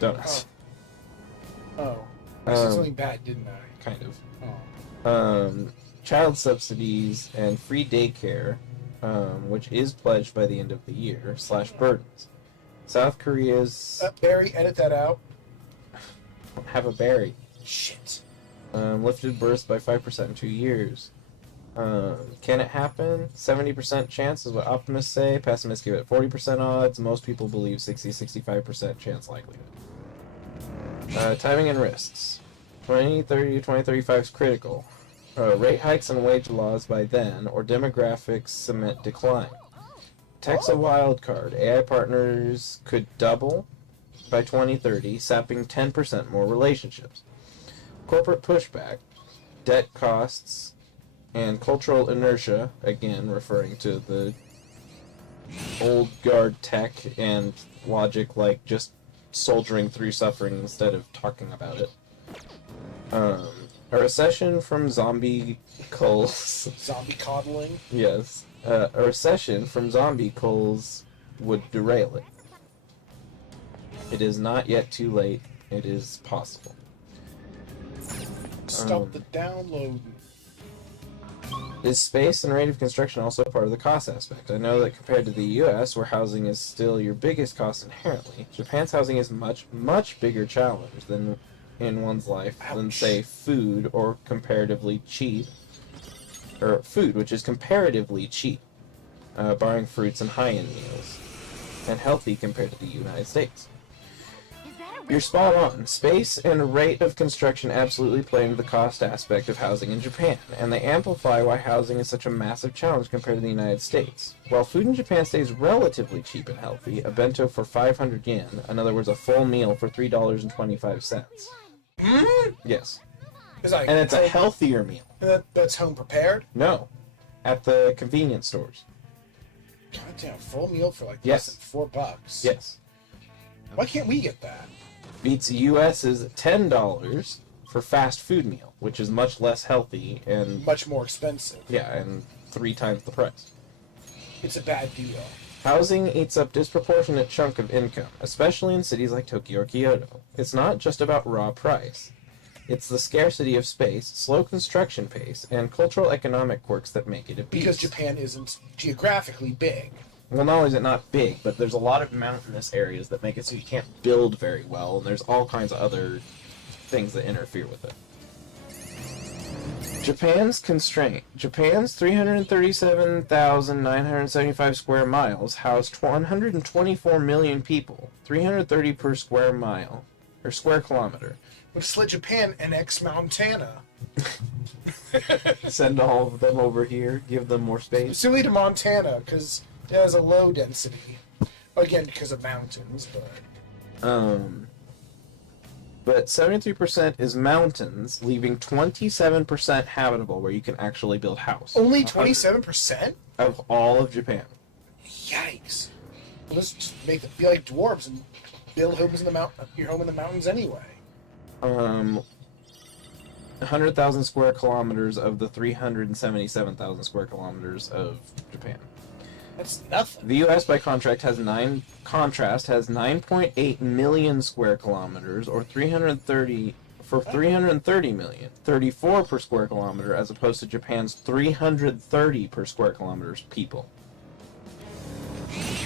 Donuts. Oh. I said Um, something bad, didn't I? Kind of. Oh. Child subsidies and free daycare, which is pledged by the end of the year, / burdens. South Korea's Barry, edit that out. have a berry. Shit. Lifted births by 5% in 2 years. Can it happen? 70% chance is what optimists say. Pessimists give it 40% odds. Most people believe 60-65% chance likelihood. Timing and risks. 2030 to 2035 is critical. Rate hikes and wage laws by then, or demographics cement decline. Tech's a wild card. AI partners could double by 2030, sapping 10% more relationships. Corporate pushback, debt costs, and cultural inertia, again referring to the old guard tech and logic like just soldiering through suffering instead of talking about it. A recession from zombie culls. Zombie coddling. Yes. A recession from zombie culls would derail it. It is not yet too late. It is possible. Stop the download. Is space and rate of construction also part of the cost aspect? I know that compared to the US, where housing is still your biggest cost inherently, Japan's housing is much bigger challenge than in one's life than, say, food, or comparatively cheap. Or food, which is comparatively cheap, barring fruits and high-end meals, and healthy compared to the United States. You're spot on. Space and rate of construction absolutely play into the cost aspect of housing in Japan, and they amplify why housing is such a massive challenge compared to the United States. While food in Japan stays relatively cheap and healthy, a bento for 500 yen, in other words a full meal for $3.25. Yes. Like, and it's a healthier meal. That's home prepared? No. At the convenience stores. Goddamn, full meal for like Yes. less than $4. Yes. Why can't we get that? Beats US's $10 for fast food meal, which is much less healthy and Much more expensive. yeah, and 3 times the price. It's a bad deal. Housing eats up disproportionate chunk of income, especially in cities like Tokyo or Kyoto. It's not just about raw price. It's the scarcity of space, slow construction pace, and cultural economic quirks that make it a beast. Because Japan isn't geographically big. Well, not only is it not big, but there's a lot of mountainous areas that make it so you can't build very well, and there's all kinds of other things that interfere with it. Japan's constraint. Japan's 337,975 square miles housed 124 million people, 330 per square mile, or square kilometer. Let's let Japan annex Montana. Send all of them over here, give them more space. Specifically to Montana, because it has a low density. Again, because of mountains, But 73% is mountains, leaving 27% habitable, where you can actually build house. Only 27%? Of all of Japan. Yikes. Well, let's just make them be like dwarves and build homes in the your home in the mountains anyway. 100,000 square kilometers of the 377,000 square kilometers of Japan. That's nothing. The U.S. by contrast has 9.8 million square kilometers, or 330 million, 34 per square kilometer, as opposed to Japan's 330 per square kilometers people.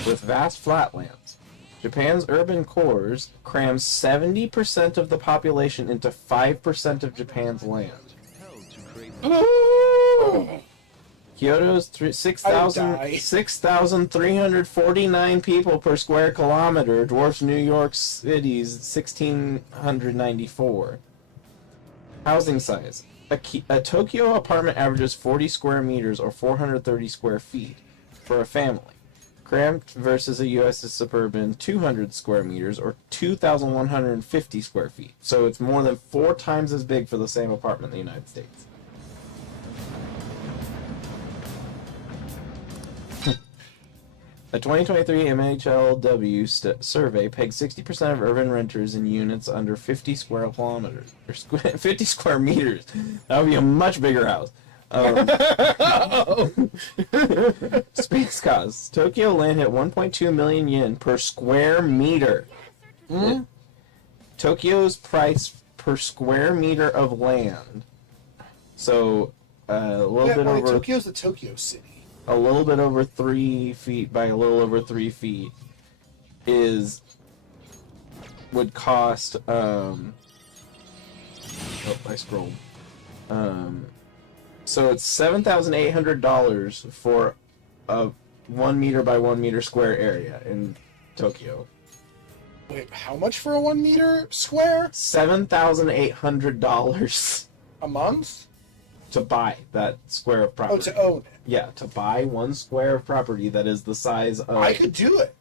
With vast flatlands, Japan's urban cores crams 70% of the population into 5% of Japan's land. Kyoto's 6,349 people per square kilometer dwarfs New York City's 1,694. Housing size. A Tokyo apartment averages 40 square meters or 430 square feet for a family. Cramped versus a U.S. suburban 200 square meters or 2,150 square feet. So it's more than 4 times as big for the same apartment in the United States. A 2023 MHLW survey pegged 60% of urban renters in units under 50 square kilometers, or 50 square meters. That would be a much bigger house. Space costs. Tokyo land hit 1.2 million yen per square meter. Tokyo's price per square meter of land. So, a little bit over... Tokyo's the Tokyo City. A little bit over 3 feet by a little over 3 feet would cost, I scrolled. So it's $7,800 for a 1 meter by 1 meter square area in Tokyo. Wait, how much for a 1 meter square? $7,800 A month? to buy that square of Oh, property. to own it. Yeah, to buy 1 square of property that is the size of. I could do it.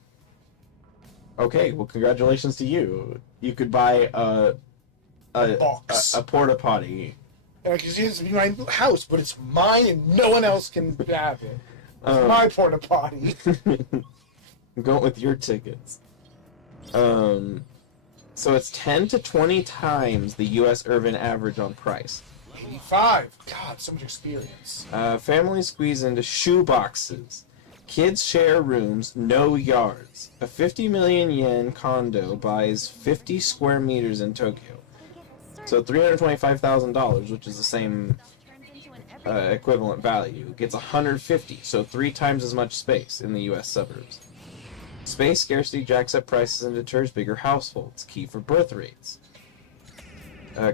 Okay, well, congratulations to you. You could buy a Box. a porta potty. And I could use it to be my house, but it's mine and no one else can have it. It's my porta potty. I'm going with your tickets. So it's 10 to 20 times the U.S. urban average on price. 85. God, so much experience. Families squeeze into shoe boxes. Kids share rooms, no yards. A 50 million yen condo buys 50 square meters in Tokyo. So $325,000, which is the same equivalent value, gets 150, so 3 times as much space in the U.S. suburbs. Space scarcity jacks up prices and deters bigger households, key for birth rates.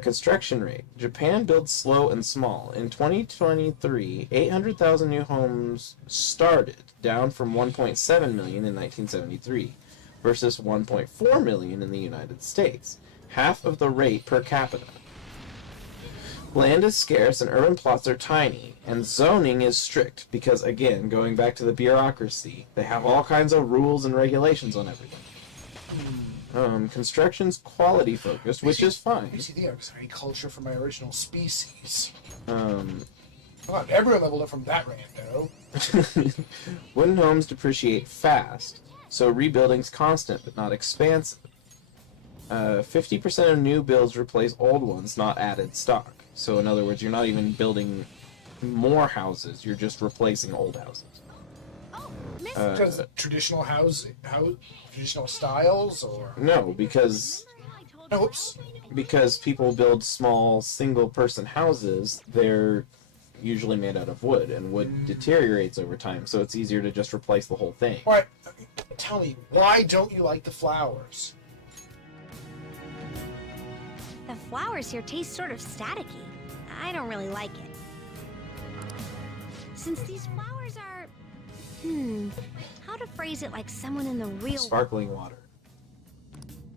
Construction rate. Japan builds slow and small. In 2023, 800,000 new homes started, down from 1.7 million in 1973, versus 1.4 million in the United States, half of the rate per capita. Land is scarce and urban plots are tiny, and zoning is strict because, again, going back to the bureaucracy, they have all kinds of rules and regulations on everything. Construction's quality focused, which is fine. You see, the agriculture for my original species. Um, Come on, everyone leveled up from that rando. Wooden homes depreciate fast, so rebuilding's constant but not expansive. 50% of new builds replace old ones, not added stock. So in other words, you're not even building more houses, you're just replacing old houses. Because traditional traditional styles, or No, because oops, people build small single-person houses, they're usually made out of wood, and wood deteriorates over time, so it's easier to just replace the whole thing. all right. Tell me, why don't you like the flowers? The flowers here taste sort of staticky. I don't really like it. Since these flowers are... how to phrase it like someone in the real... Sparkling water.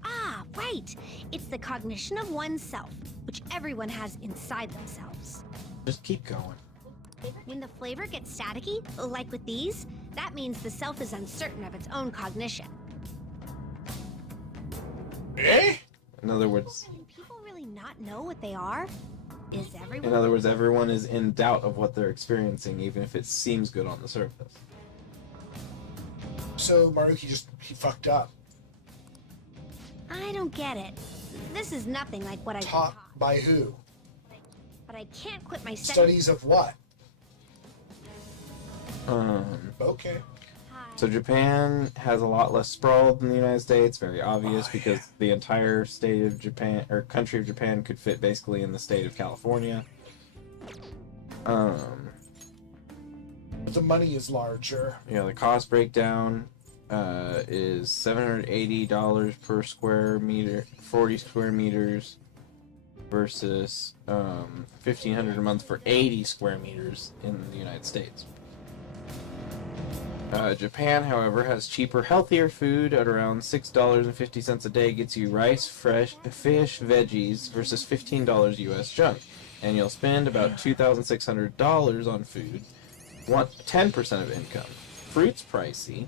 Ah, right! It's the cognition of oneself, which everyone has inside themselves. Just keep going. When the flavor gets staticky, like with these, that means the self is uncertain of its own cognition. Eh? In other words, Can people really not know what they are? Is everyone... In other words, everyone is in doubt of what they're experiencing, even if it seems good on the surface. So Maruki he fucked up. I don't get it. This is nothing like what I've been Taught taught. by who? But I can't quit my Studies of what? Okay. So Japan has a lot less sprawl than the United States, very obvious, because the entire state of Japan, or country of Japan, could fit basically in the state of California. But the money is larger. Yeah, the cost breakdown is $780 per square meter, 40 square meters, versus $1,500 a month for 80 square meters in the United States. Japan, however, has cheaper, healthier food at around $6.50 a day. Gets you rice, fresh fish, veggies, versus $15 US junk. And you'll spend about $2,600 on food, 10% of income. Fruit's pricey,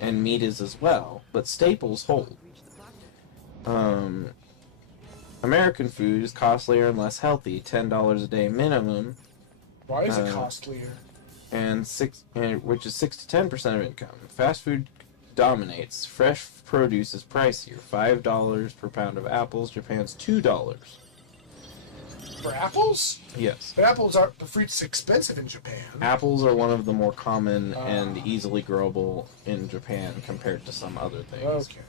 and meat is as well, but staples hold. American food is costlier and less healthy, $10 a day minimum. Why is it costlier? Which is 6 to 10% of income. Fast food dominates. Fresh produce is pricier. $5 per pound of apples. Japan's $2. For apples? Yes. But apples are the fruit's expensive in Japan. Apples are one of the more common and easily growable in Japan compared to some other things. Okay.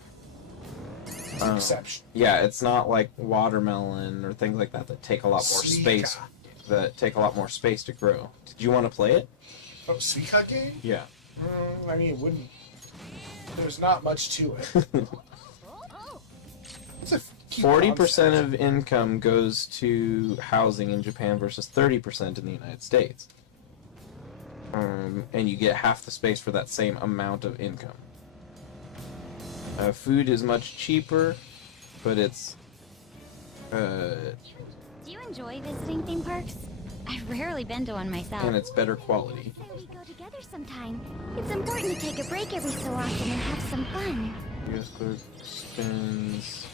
It's an exception. Yeah, it's not like watermelon or things like that that take a lot more space. That take a lot more space to grow. Did you want to play it? Oh, Suika game? Yeah. I mean, it wouldn't. There's not much to it. It's a cute 40% concept. of income goes to housing in Japan versus 30% in the United States. And you get half the space for that same amount of income. Food is much cheaper, but it's Do you enjoy visiting theme parks? I've rarely been to one myself. and it's better quality. Say we go together sometime. It's important to take a break every so often and have some fun. US clerk spends.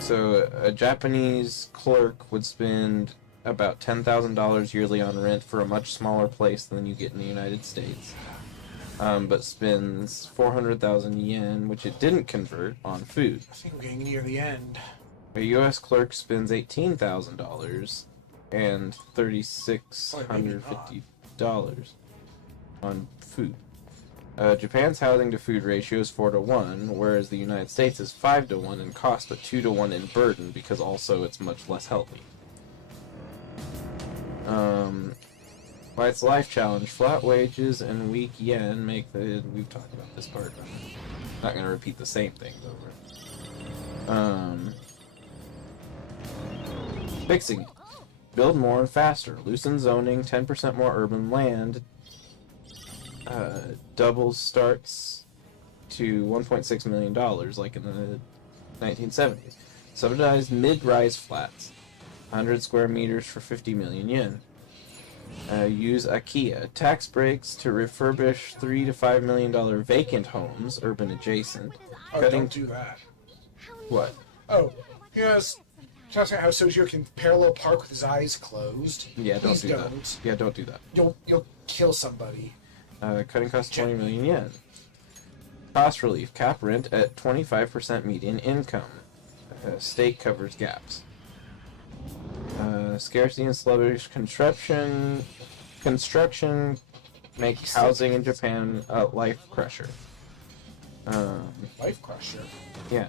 So a Japanese clerk would spend about $10,000 yearly on rent for a much smaller place than you get in the United States, but spends 400,000 yen, which it didn't convert, on food. I think we're getting near the end. A U.S. clerk spends $18,000 and $3,650 on food. Japan's housing to food ratio is 4-to-1, whereas the United States is 5-to-1 in cost, but 2-to-1 in burden, because also it's much less healthy. By its life challenge, flat wages and weak yen make the... We've talked about this part. Not going to repeat the same things over. Fixing. Build more and faster. Loosen zoning, 10% more urban land. Doubles starts to $1.6 million, like in the 1970s. Subsidized mid-rise flats. 100 square meters for 50 million yen. Use IKEA. Tax breaks to refurbish $3 to $5 million vacant homes, urban adjacent. Oh, Cutting don't do that. what? Oh, yes. Talking about how Sojiro can parallel park with his eyes closed. Yeah, don't Please do don't. that. Yeah, don't do that. You'll kill somebody. Cutting costs 20 million yen. Cost relief. Cap rent at 25% median income. State covers gaps. Scarcity and sluggish construction make housing in Japan a life crusher. Life crusher. Yeah,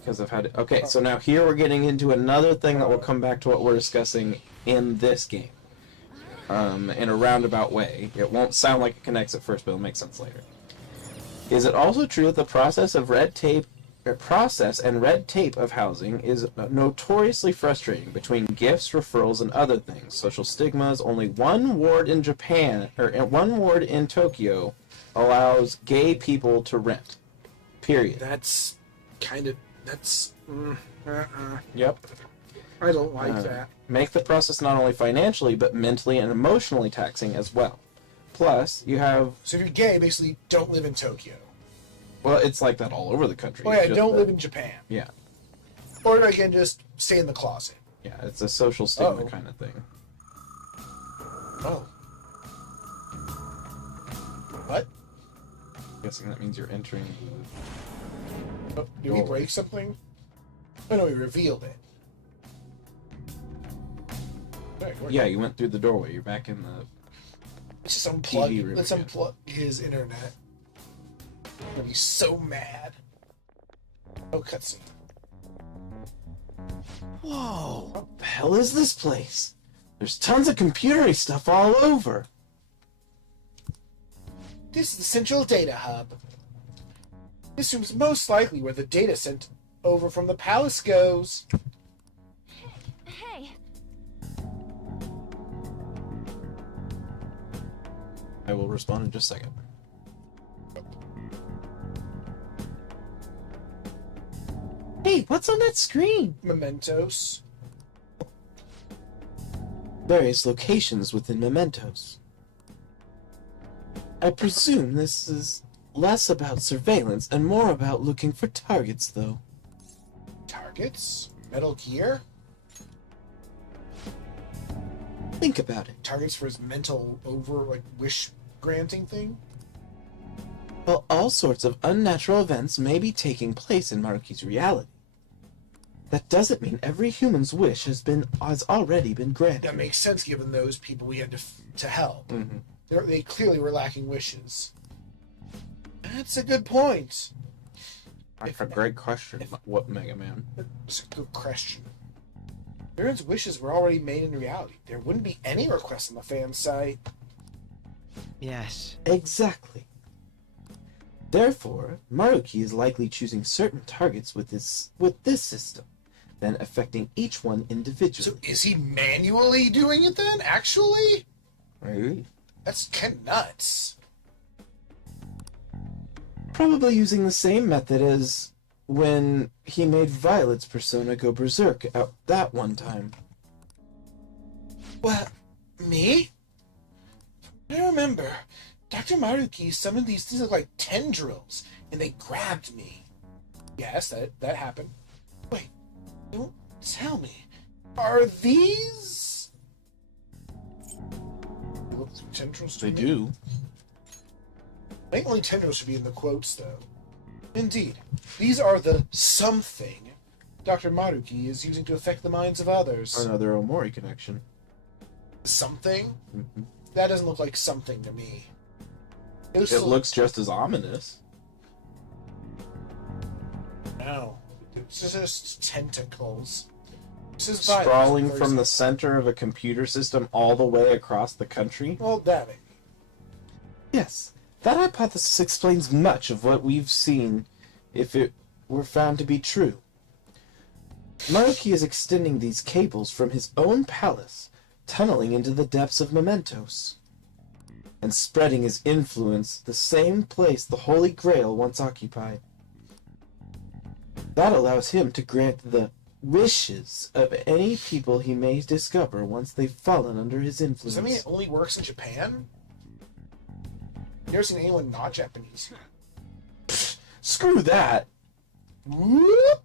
because I've had. Okay, so now here we're getting into another thing that will come back to what we're discussing in this game. In a roundabout way. It won't sound like it connects at first, but it'll make sense later. Is it also true that the process and red tape of housing is notoriously frustrating between gifts, referrals, and other things? Social stigmas. Only one ward in Japan, or one ward in Tokyo, allows gay people to rent. Period. That's kind of... That's... Yep. I don't like that. Make the process not only financially, but mentally and emotionally taxing as well. Plus, you have... So if you're gay, basically don't live in Tokyo. Well, it's like that all over the country. Oh yeah, don't live in Japan. Yeah. Or I can just stay in the closet. Yeah, it's a social stigma Oh. kind of thing. Oh. What? Guessing that means you're entering the... Oh, did we break something? Oh no, we revealed it. Right, Yeah, you went through the doorway. You're back in the... Let's just unplug. TV room Let's again. unplug his internet. I'm gonna be so mad. No cutscene. Whoa! What the hell is this place? There's tons of computery stuff all over. This is the central data hub. This room's most likely where the data sent over from the palace goes. Hey, I will respond in just a second. Hey, what's on that screen? Mementos. Various locations within Mementos. I presume this is less about surveillance and more about looking for targets, though. Targets? Metal Gear? Think about it. Targets for his mental wish granting thing? Well, all sorts of unnatural events may be taking place in Maruki's reality. That doesn't mean every human's wish has already been granted. That makes sense given those people we had to help. Mm-hmm. They clearly were lacking wishes. That's a good point. That's a great question. What, Mega Man? It's a good question. Everyone's wishes were already made in reality. There wouldn't be any requests on the fan site. Yes. Exactly. Therefore, Maruki is likely choosing certain targets with this system, then affecting each one individually. So is he manually doing it then? Actually? Maybe. That's kind of nuts. Probably using the same method as when he made Violet's persona go berserk out that one time. What? Me? I remember. Dr. Maruki summoned these things like tendrils, and they grabbed me. Yes, that happened. Wait, don't tell me. Are these... Look through tendrils to They me? do. I think only tendrils should be in the quotes, though. Indeed, these are the something Dr. Maruki is using to affect the minds of others. Another Omori connection. Something? Mm-hmm. That doesn't look like something to me. It looks just as ominous. No. It's just tentacles. This is Sprawling Violet, from the center of a computer system all the way across the country? Well, damn it. Yes, that hypothesis explains much of what we've seen if it were found to be true. Maruki is extending these cables from his own palace, tunneling into the depths of Mementos, and spreading his influence the same place the Holy Grail once occupied. That allows him to grant the wishes of any people he may discover once they've fallen under his influence. Does that mean it only works in Japan? You never seen anyone not Japanese? Screw that! Whoop!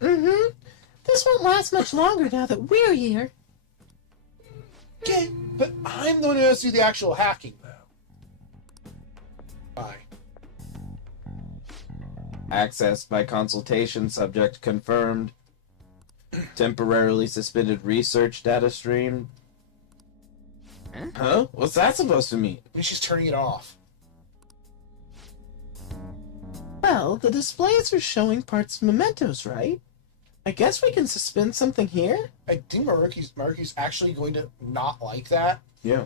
Mm-hmm. This won't last much longer now that we're here. Okay, but I'm the one who has to do the actual hacking, though. Bye. Access by consultation, subject confirmed. Temporarily suspended research data stream. Huh? What's that supposed to mean? I mean, she's turning it off. Well, the displays are showing parts of mementos, right? I guess we can suspend something here? I think Maruki's actually going to not like that. Yeah.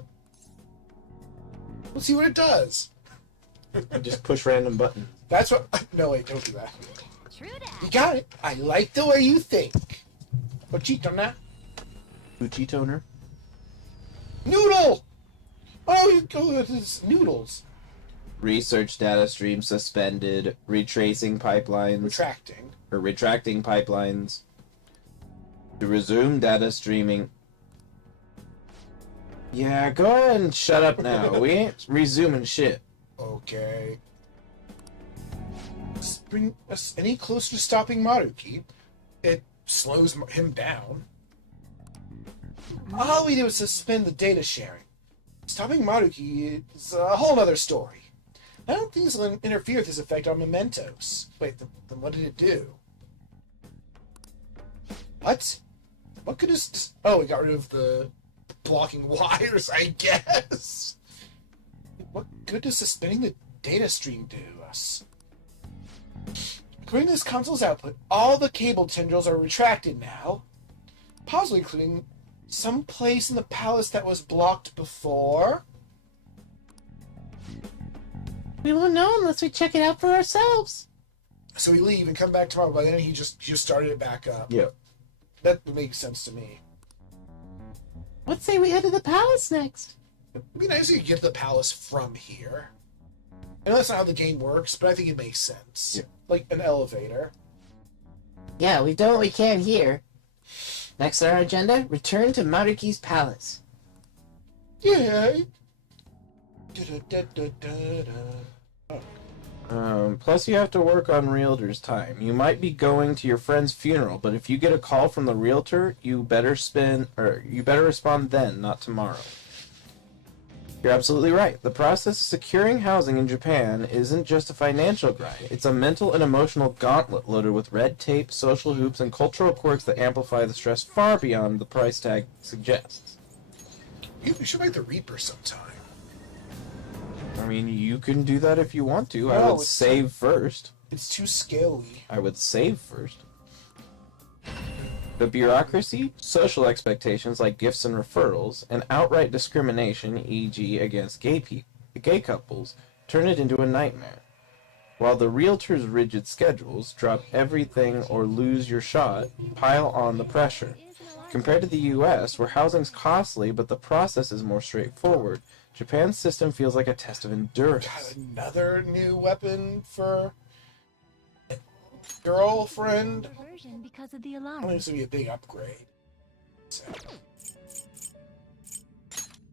Let's see what it does. Just push random button. That's what... No, wait, don't do that. True that. You got it. I like the way you think. But cheat on that. Uchi toner. Noodle! Oh, you go with his noodles. Research data stream suspended. Retracing pipelines. Retracting pipelines. To resume data streaming. Yeah, go ahead and shut up now. We ain't resuming shit. Okay. Does it bring us any closer to stopping Maruki? It slows him down. All we do is suspend the data sharing. Stopping Maruki is a whole other story. I don't think this will interfere with his effect on Mementos. Wait, then what did it do? What? What could his... Oh, it got rid of the blocking wires, I guess. What good does suspending the data stream do us? According to this console's output, all the cable tendrils are retracted now, possibly including some place in the palace that was blocked before. We won't know unless we check it out for ourselves. So we leave and come back tomorrow, but then he just started it back up. Yeah. That makes sense to me. What say we head to the palace next? It'd be nice if you could get to the palace from here. I know that's not how the game works, but I think it makes sense. Yeah. Like an elevator. Yeah, we've done what we can here. Next on our agenda, return to Maruki's palace. Yay! Plus you have to work on realtor's time. You might be going to your friend's funeral, but if you get a call from the realtor, you better respond then, not tomorrow. You're absolutely right. The process of securing housing in Japan isn't just a financial grind. It's a mental and emotional gauntlet loaded with red tape, social hoops, and cultural quirks that amplify the stress far beyond the price tag suggests. We should make the Reaper sometime. I mean, you can do that if you want to. I No, would save first. It's too scaly. I would save first. The bureaucracy, social expectations like gifts and referrals, and outright discrimination, e.g. against gay couples, turn it into a nightmare. While the realtor's rigid schedules, drop everything or lose your shot, pile on the pressure. Compared to the US, where housing's costly but the process is more straightforward, Japan's system feels like a test of endurance. Got another new weapon for girlfriend. Version because of the I alarm. think this would be a big upgrade. So,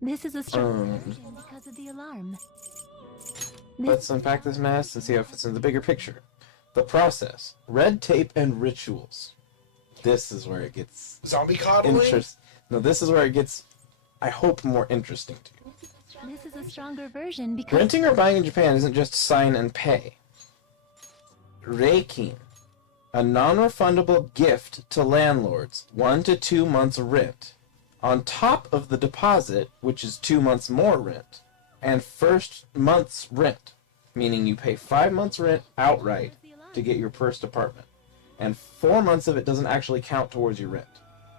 This is a stronger version because of the alarm. Let's unpack this mess and see how it fits into the bigger picture. The process, red tape, and rituals. This is where it gets zombie coddling? No, this is where it gets, I hope, more interesting to you. This is a stronger version because Renting or buying in Japan isn't just sign and pay. Reikin, a non-refundable gift to landlords, 1 to 2 months rent, on top of the deposit, which is 2 months more rent, and first month's rent, meaning you pay 5 months rent outright to get your first apartment, and 4 months of it doesn't actually count towards your rent.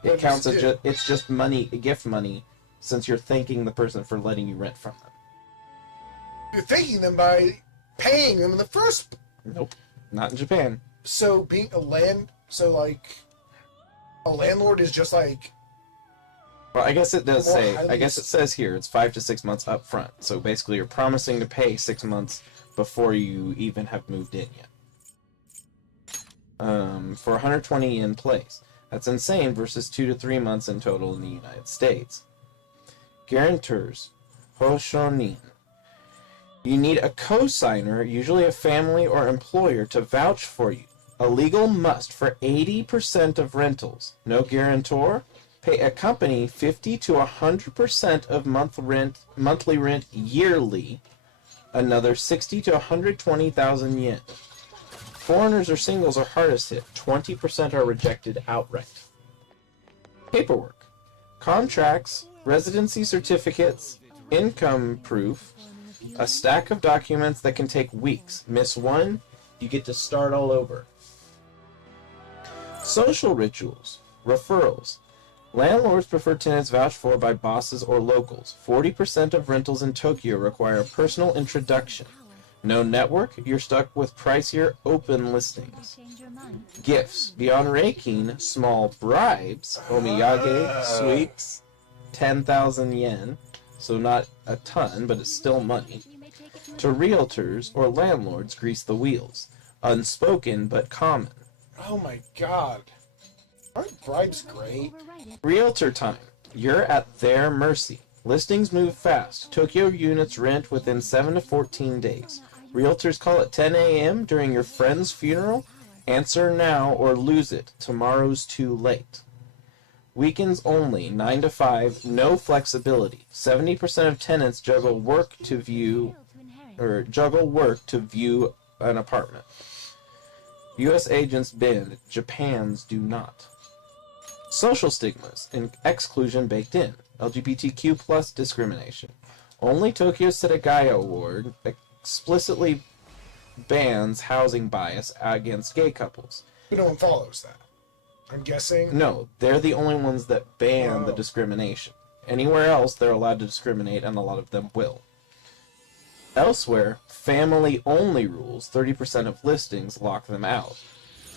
It counts as it's just money, gift money, since you're thanking the person for letting you rent from them. You're thanking them by paying them in the first. Nope, not in Japan. So being a landlord is just like. Well, I guess it does More say. highly I guess it says here it's 5 to 6 months up front. So basically, you're promising to pay 6 months before you even have moved in yet. For 120 yen place. That's insane versus 2 to 3 months in total in the United States. Guarantors, Hoshonin. You need a co-signer, usually a family or employer, to vouch for you. A legal must for 80% of rentals. No guarantor? Pay a company 50 to 100% of monthly rent yearly. Another 60 to 120,000 yen. Foreigners or singles are hardest hit. 20% are rejected outright. Paperwork. Contracts, residency certificates, income proof, a stack of documents that can take weeks. Miss one, you get to start all over. Social rituals. Referrals. Landlords prefer tenants vouched for by bosses or locals. 40% of rentals in Tokyo require a personal introduction. No network, you're stuck with pricier open listings. change your mind. Gifts. Beyond Reikin, small bribes, omiyage, sweets, 10,000 yen, so not a ton, but it's still money. You may take it To to realtors or landlords, grease the wheels. Unspoken but common. Oh my god. Aren't bribes great? overwrite it. Realtor time. You're at their mercy. Listings move fast. Tokyo units rent within 7 to 14 days. Realtors call at 10 a.m. during your friend's funeral. Answer now or lose it. Tomorrow's too late. Weekends only, 9 to 5, no flexibility. 70% of tenants juggle work to view an apartment. U.S. agents bend, Japan's do not. Social stigmas and exclusion baked in. LGBTQ plus discrimination. Only Tokyo Setagaya Award explicitly bans housing bias against gay couples. But no one follows that. I'm guessing. No, they're the only ones that ban the discrimination. Anywhere else, they're allowed to discriminate, and a lot of them will. Elsewhere, family-only rules, 30% of listings, lock them out.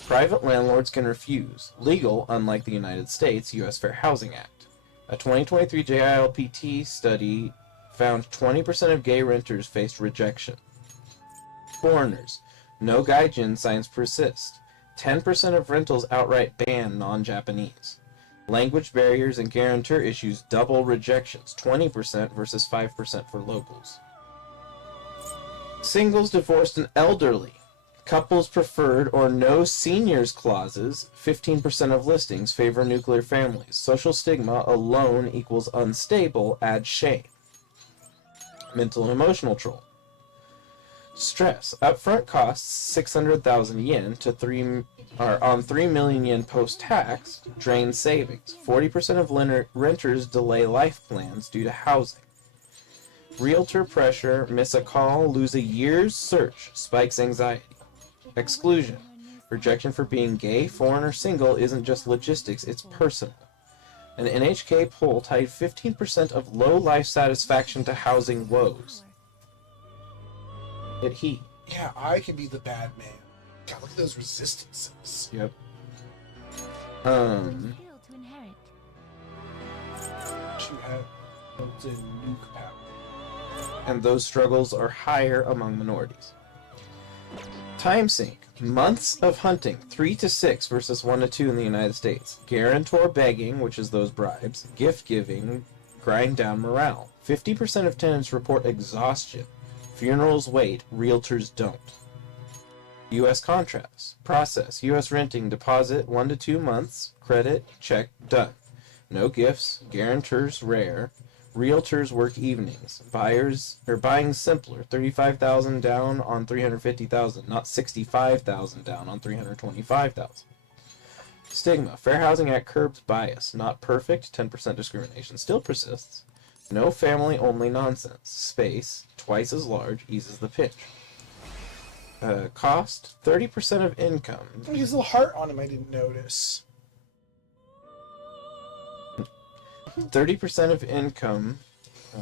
Private landlords can refuse. Legal, unlike the United States, U.S. Fair Housing Act. A 2023 JILPT study found 20% of gay renters faced rejection. Foreigners. No gaijin signs persist. 10% of rentals outright ban non-Japanese. Language barriers and guarantor issues double rejections, 20% versus 5% for locals. Singles, divorced, and elderly. Couples preferred or no seniors clauses, 15% of listings favor nuclear families. Social stigma, alone equals unstable, add shame. Mental and emotional troll. Stress. Upfront costs 600,000 yen to 3 million yen post-tax, drains savings. 40% of renters delay life plans due to housing. Realtor pressure, miss a call, lose a year's search, spikes anxiety. Exclusion. Rejection for being gay, foreign, or single isn't just logistics, it's personal. An NHK poll tied 15% of low life satisfaction to housing woes. Hit he. Yeah, I can be the bad man. God, look at those resistances. Yep. Skill to inherit. She had built-in nuke power. and those struggles are higher among minorities. Time sink. Months of hunting, 3 to 6 versus 1 to 2 in the United States. Guarantor begging, which is those bribes. Gift giving, grind down morale. 50% of tenants report exhaustion. Funerals wait, realtors don't. U.S. contracts. Process. U.S. renting, deposit 1 to 2 months. Credit, check, done. No gifts, guarantors rare. Realtors work evenings. Buyers are buying simpler. 35,000 down on 350,000, not 65,000 down on 325,000. Stigma. Fair Housing Act curbs bias. Not perfect. 10% discrimination still persists. No family-only nonsense. Space, twice as large, eases the pinch. Cost, 30% of income. His little heart on him I didn't notice. 30% of income,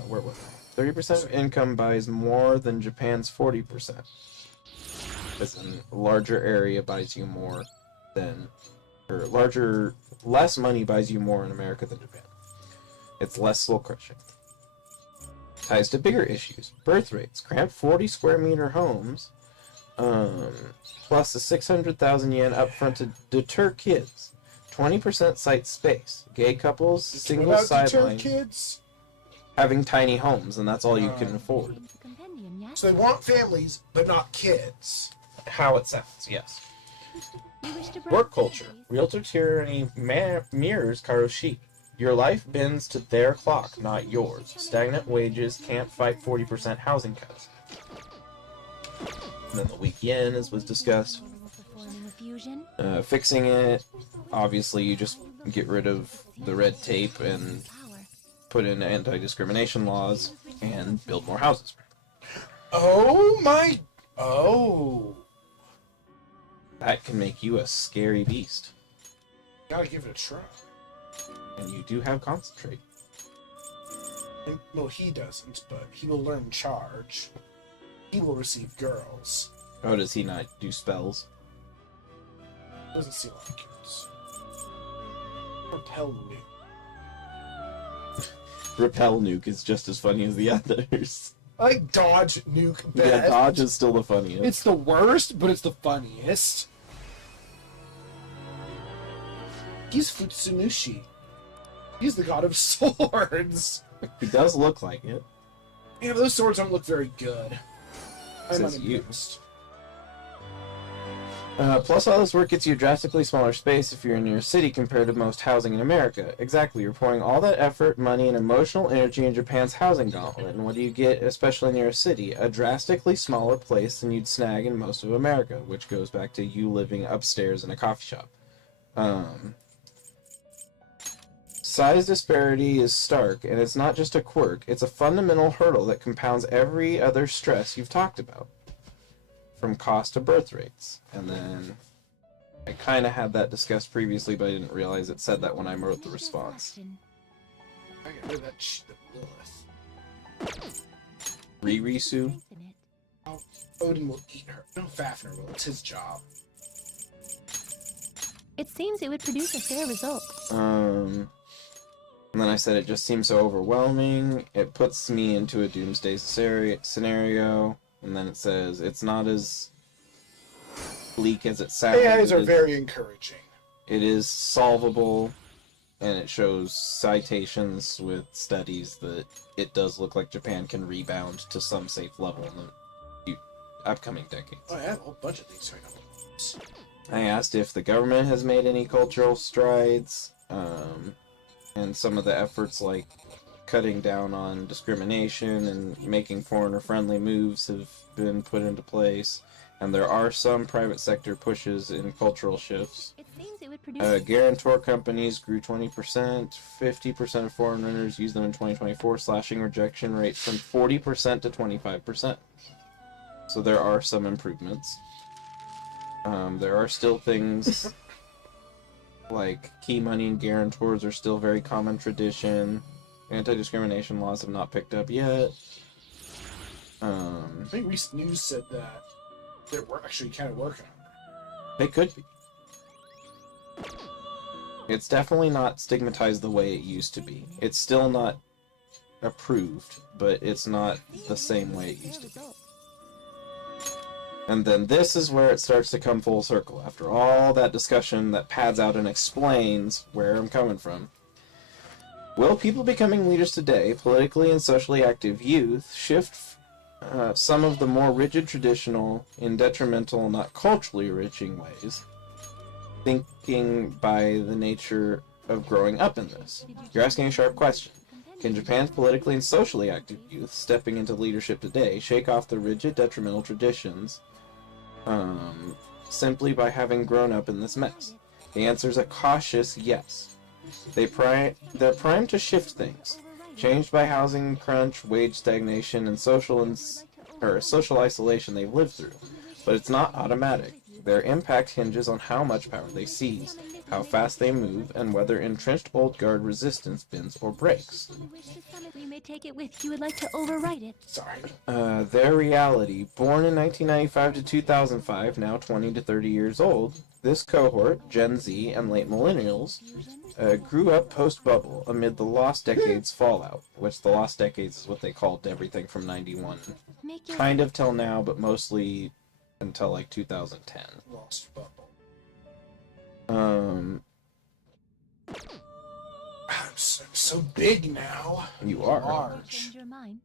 where was I? 30% of income buys more than Japan's 40%. As in, a larger area buys you more than, or less money buys you more in America than Japan. It's less soul crushing. Ties to bigger issues. Birth rates. Cramped 40 square meter homes, plus the 600,000 yen upfront to deter kids. 20% site space. Gay couples, single sideline, kids. having tiny homes, and that's all you can afford. So they want families, but not kids. How it sounds, yes. Work culture. Realtor tyranny mirrors Karoshi. Your life bends to their clock, not yours. Stagnant wages can't fight 40% housing cuts. And then the weak yen, as was discussed. Fixing it, obviously you just get rid of the red tape and put in anti-discrimination laws and build more houses. Oh my... Oh. That can make you a scary beast. Gotta give it a try. And you do have concentrate. Well, he doesn't, but he will learn charge. He will receive girls. Oh, does he not do spells? Doesn't seem like it. Repel nuke. Repel nuke is just as funny as the others. I like dodge nuke best. Yeah, dodge is still the funniest. It's the worst, but it's the funniest. He's Futsunushi. He's the god of swords. He does look like it. Yeah, but those swords don't look very good. I'm Says you. unimpressed. Plus, all this work gets you a drastically smaller space if you're in your city compared to most housing in America. Exactly, you're pouring all that effort, money, and emotional energy in Japan's housing gauntlet, and what do you get, especially near a city? A drastically smaller place than you'd snag in most of America, which goes back to you living upstairs in a coffee shop. Size disparity is stark, and it's not just a quirk, it's a fundamental hurdle that compounds every other stress you've talked about. From cost to birth rates. And then I kind of had that discussed previously, but I didn't realize it said that when I wrote the response. I get rid of that Lilith. Ririsu? Odin will eat her. No, Fafnir will. It's his job. It seems it would produce a fair result. And then I said it just seems so overwhelming. It puts me into a doomsday scenario. And then it says it's not as bleak as it sounds. AIs are very encouraging. It is solvable, and it shows citations with studies that it does look like Japan can rebound to some safe level in the upcoming decades. Oh, I have a whole bunch of things right now. I asked if the government has made any cultural strides, and some of the efforts like cutting down on discrimination and making foreigner-friendly moves have been put into place, and there are some private sector pushes in cultural shifts. It seems it would produce Guarantor companies grew 20%, 50% of foreign renters used them in 2024, slashing rejection rates from 40% to 25%. So there are some improvements. There are still things like key money and guarantors are still very common tradition. Anti-discrimination laws have not picked up yet. I think recent news said that they're actually kind of working on it. They could be. It's definitely not stigmatized the way it used to be. It's still not approved, but it's not the same way it used to be. And then this is where it starts to come full circle, after all that discussion that pads out and explains where I'm coming from. Will people becoming leaders today, politically and socially active youth, shift some of the more rigid traditional in detrimental, not culturally enriching ways, thinking by the nature of growing up in this? You're asking a sharp question. Can Japan's politically and socially active youth stepping into leadership today shake off the rigid, detrimental traditions simply by having grown up in this mess? The answer is a cautious yes. They're primed to shift things, changed by housing crunch, wage stagnation, and social isolation they've lived through. But it's not automatic. Their impact hinges on how much power they seize, how fast they move, and whether entrenched old guard resistance bends or breaks. We may take it with you would like to overwrite it. Sorry. Their reality, born in 1995 to 2005, now 20 to 30 years old, this cohort, Gen Z and late millennials, grew up post-bubble amid the Lost Decades fallout, which the Lost Decades is what they called everything from 91. Kind of till now, but mostly until like 2010. Lost bubble. Um, I'm so big now. you are. Large. Change your mind.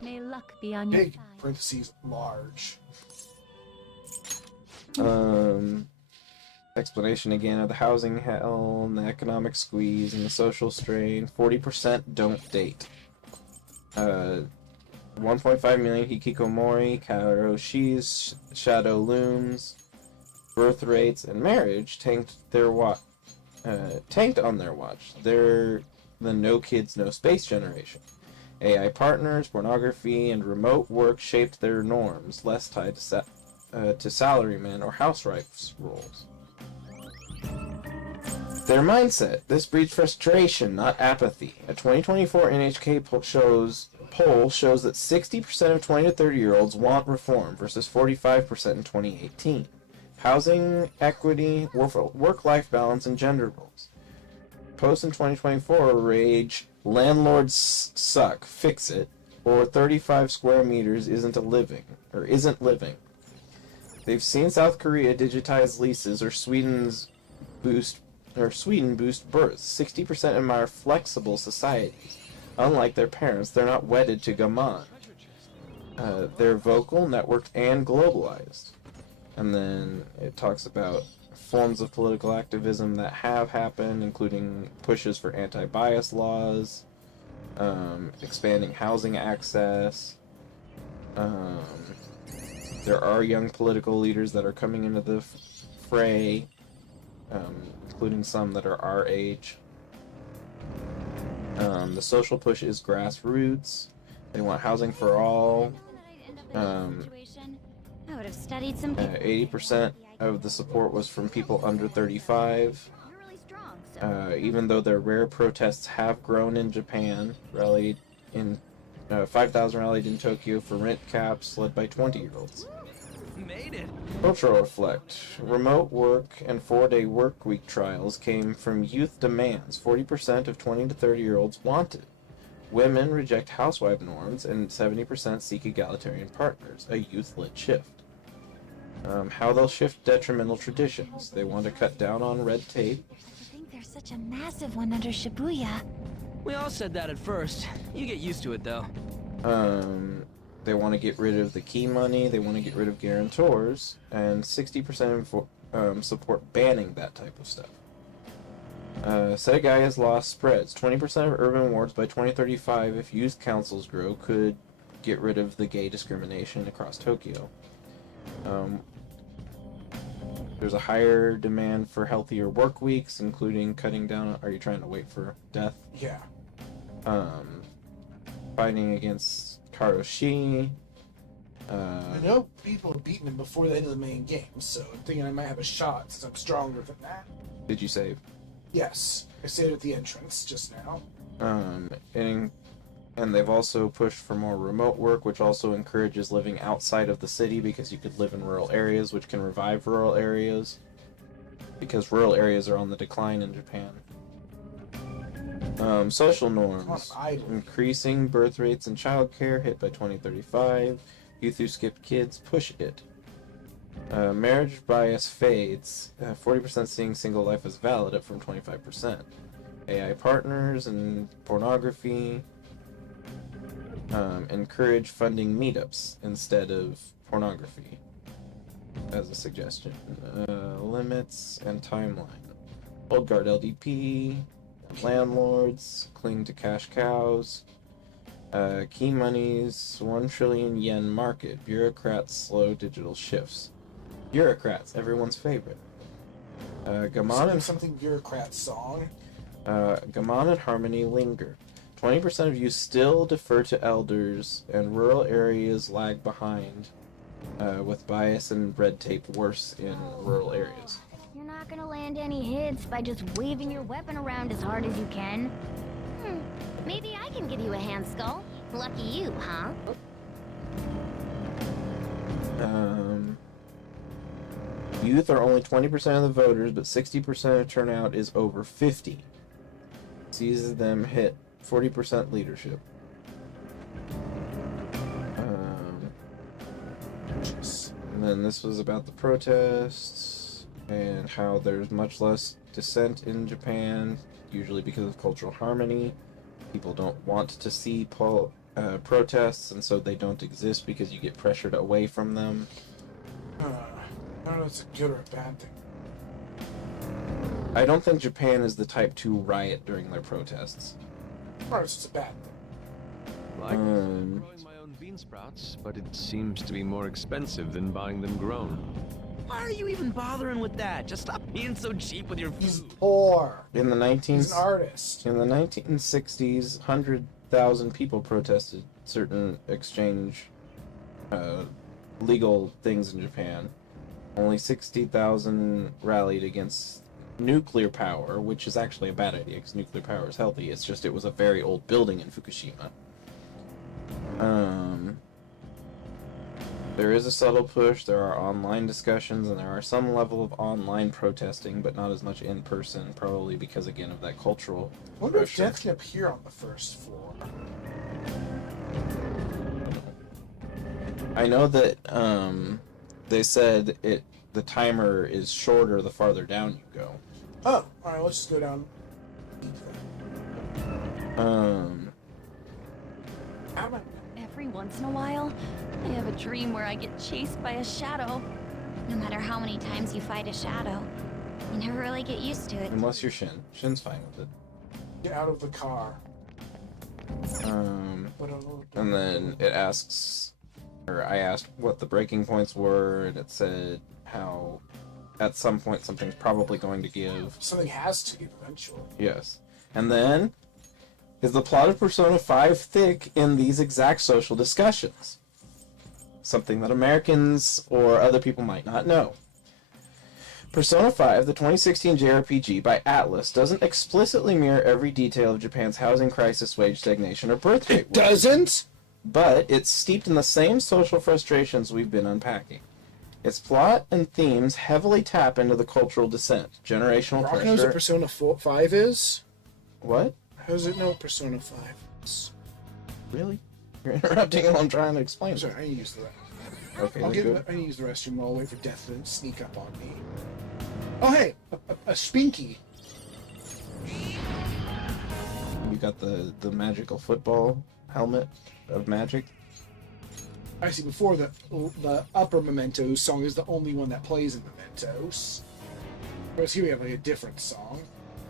May luck be on your Big, side. parentheses, large. Explanation again of the housing hell, and the economic squeeze, and the social strain. 40% don't date. 1.5 million hikikomori, karoshi's, shadow looms, birth rates, and marriage tanked on their watch. They're the no kids, no space generation. AI partners, pornography, and remote work shaped their norms, less tied to salarymen or housewifes roles. Their mindset. This breeds frustration, not apathy. A 2024 NHK poll shows that 60% of 20 to 30-year-olds want reform versus 45% in 2018. Housing, equity, work-life balance, and gender roles. Posts in 2024 rage, landlords suck, fix it, or 35 square meters isn't living. They've seen South Korea digitize leases or Sweden boost births. 60% admire flexible societies. Unlike their parents, they're not wedded to gammon. They're vocal, networked, and globalized. And then it talks about forms of political activism that have happened, including pushes for anti-bias laws, expanding housing access. There are young political leaders that are coming into the fray, including some that are our age. The social push is grassroots. They want housing for all. I would have studied some. 80% of the support was from people under 35. You're really strong, so Even though their rare protests have grown in Japan, 5,000 rallied in Tokyo for rent caps led by 20-year-olds. Made it. Cultural reflect. Remote work and 4-day work week trials came from youth demands. 40% of 20 to 30-year-olds want it. Women reject housewife norms, and 70% seek egalitarian partners. A youth-led shift. How they'll shift detrimental traditions. They want to cut down on red tape. I think there's such a massive one under Shibuya. We all said that at first. You get used to it, though. They want to get rid of the key money. They want to get rid of guarantors, and 60% support banning that type of stuff. Segai has lost spreads. 20% of urban wards by 2035, if youth councils grow, could get rid of the gay discrimination across Tokyo. There's a higher demand for healthier work weeks, including cutting down. Are you trying to wait for death? Yeah. Fighting against Karoshi. I know people have beaten him before the end of the main game, so I'm thinking I might have a shot since I'm stronger than that. Did you save? Yes, I saved at the entrance just now. And they've also pushed for more remote work, which also encourages living outside of the city, because you could live in rural areas, which can revive rural areas, because rural areas are on the decline in Japan. Social Come norms. on, idle. Increasing birth rates and childcare hit by 2035. Youth who skip kids push it. Marriage bias fades. 40% seeing single life as valid, up from 25%. AI partners and pornography. Encourage funding meetups instead of pornography, as a suggestion. Limits and timeline. Old guard LDP. Landlords cling to cash cows. Key monies, 1 trillion yen market. Bureaucrats slow digital shifts. Bureaucrats, everyone's favorite. Gammon and Something bureaucrat song. Gammon and Harmony linger. 20% of you still defer to elders, and rural areas lag behind, with bias and red tape worse in rural areas. You're not gonna land any hits by just waving your weapon around as hard as you can. Maybe I can give you a hand skull. Lucky you, huh? Youth are only 20% of the voters, but 60% of turnout is over 50. Sees them hit 40% leadership. And then this was about the protests and how there's much less dissent in Japan, usually because of cultural harmony. People don't want to see protests, and so they don't exist because you get pressured away from them. I don't know if it's a good or a bad thing. I don't think Japan is the type to riot during their protests. Of course, it's a bad thing. Like growing my own bean sprouts, but it seems to be more expensive than buying them grown. Why are you even bothering with that? Just stop being so cheap with your He's food. poor. In the He's an artist. In the 1960s, 100,000 people protested certain exchange legal things in Japan. Only 60,000 rallied against nuclear power, which is actually a bad idea because nuclear power is healthy. It's just it was a very old building in Fukushima. There is a subtle push, there are online discussions, and there are some level of online protesting, but not as much in person, probably because, again, of that cultural I wonder if pressure. Death can appear on the first floor. I know that they said the timer is shorter the farther down you go. Oh, alright, let's just go down. How about Every once in a while, I have a dream where I get chased by a shadow. No matter how many times you fight a shadow, you never really get used to it. Unless you're Shin. Shin's fine with it. get out of the car? And then it asks, or I asked what the breaking points were, and it said how at some point something's probably going to give. Something has to give eventually. Yes. And then, is the plot of Persona 5 thick in these exact social discussions? Something that Americans or other people might not know. Persona 5, the 2016 JRPG by Atlus, doesn't explicitly mirror every detail of Japan's housing crisis, wage stagnation, or birth rate. It doesn't? But it's steeped in the same social frustrations we've been unpacking. Its plot and themes heavily tap into the cultural dissent, generational Rock knows what pressure. Persona 5 is? What? How does it know what Persona 5 is? Really? You're interrupting while I'm trying to explain. I'm sorry, I need to use the restroom. Okay, I good. need to use the restroom while I wait for Death to sneak up on me. Oh, hey! A Spinky! You got the magical football helmet of magic. I see, before the upper Mementos song is the only one that plays in Mementos. Whereas here we have like a different song.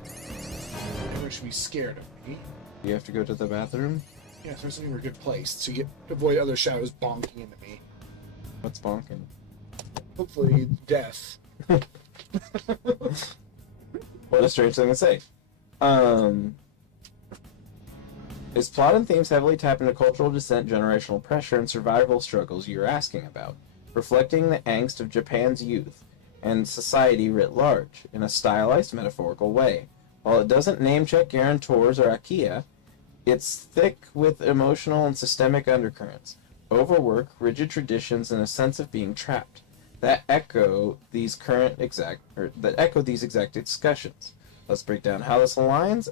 Everyone should be scared of me. You have to go to the bathroom? Yeah, so it's a good place, so you avoid other shadows bonking into me. What's bonking? Hopefully, death. What a strange thing to say. Its plot and themes heavily tap into cultural dissent, generational pressure, and survival struggles you're asking about, reflecting the angst of Japan's youth and society writ large, in a stylized, metaphorical way. While it doesn't name-check guarantors or Akia, it's thick with emotional and systemic undercurrents, overwork, rigid traditions, and a sense of being trapped that echo these exact discussions. Let's break down how this aligns.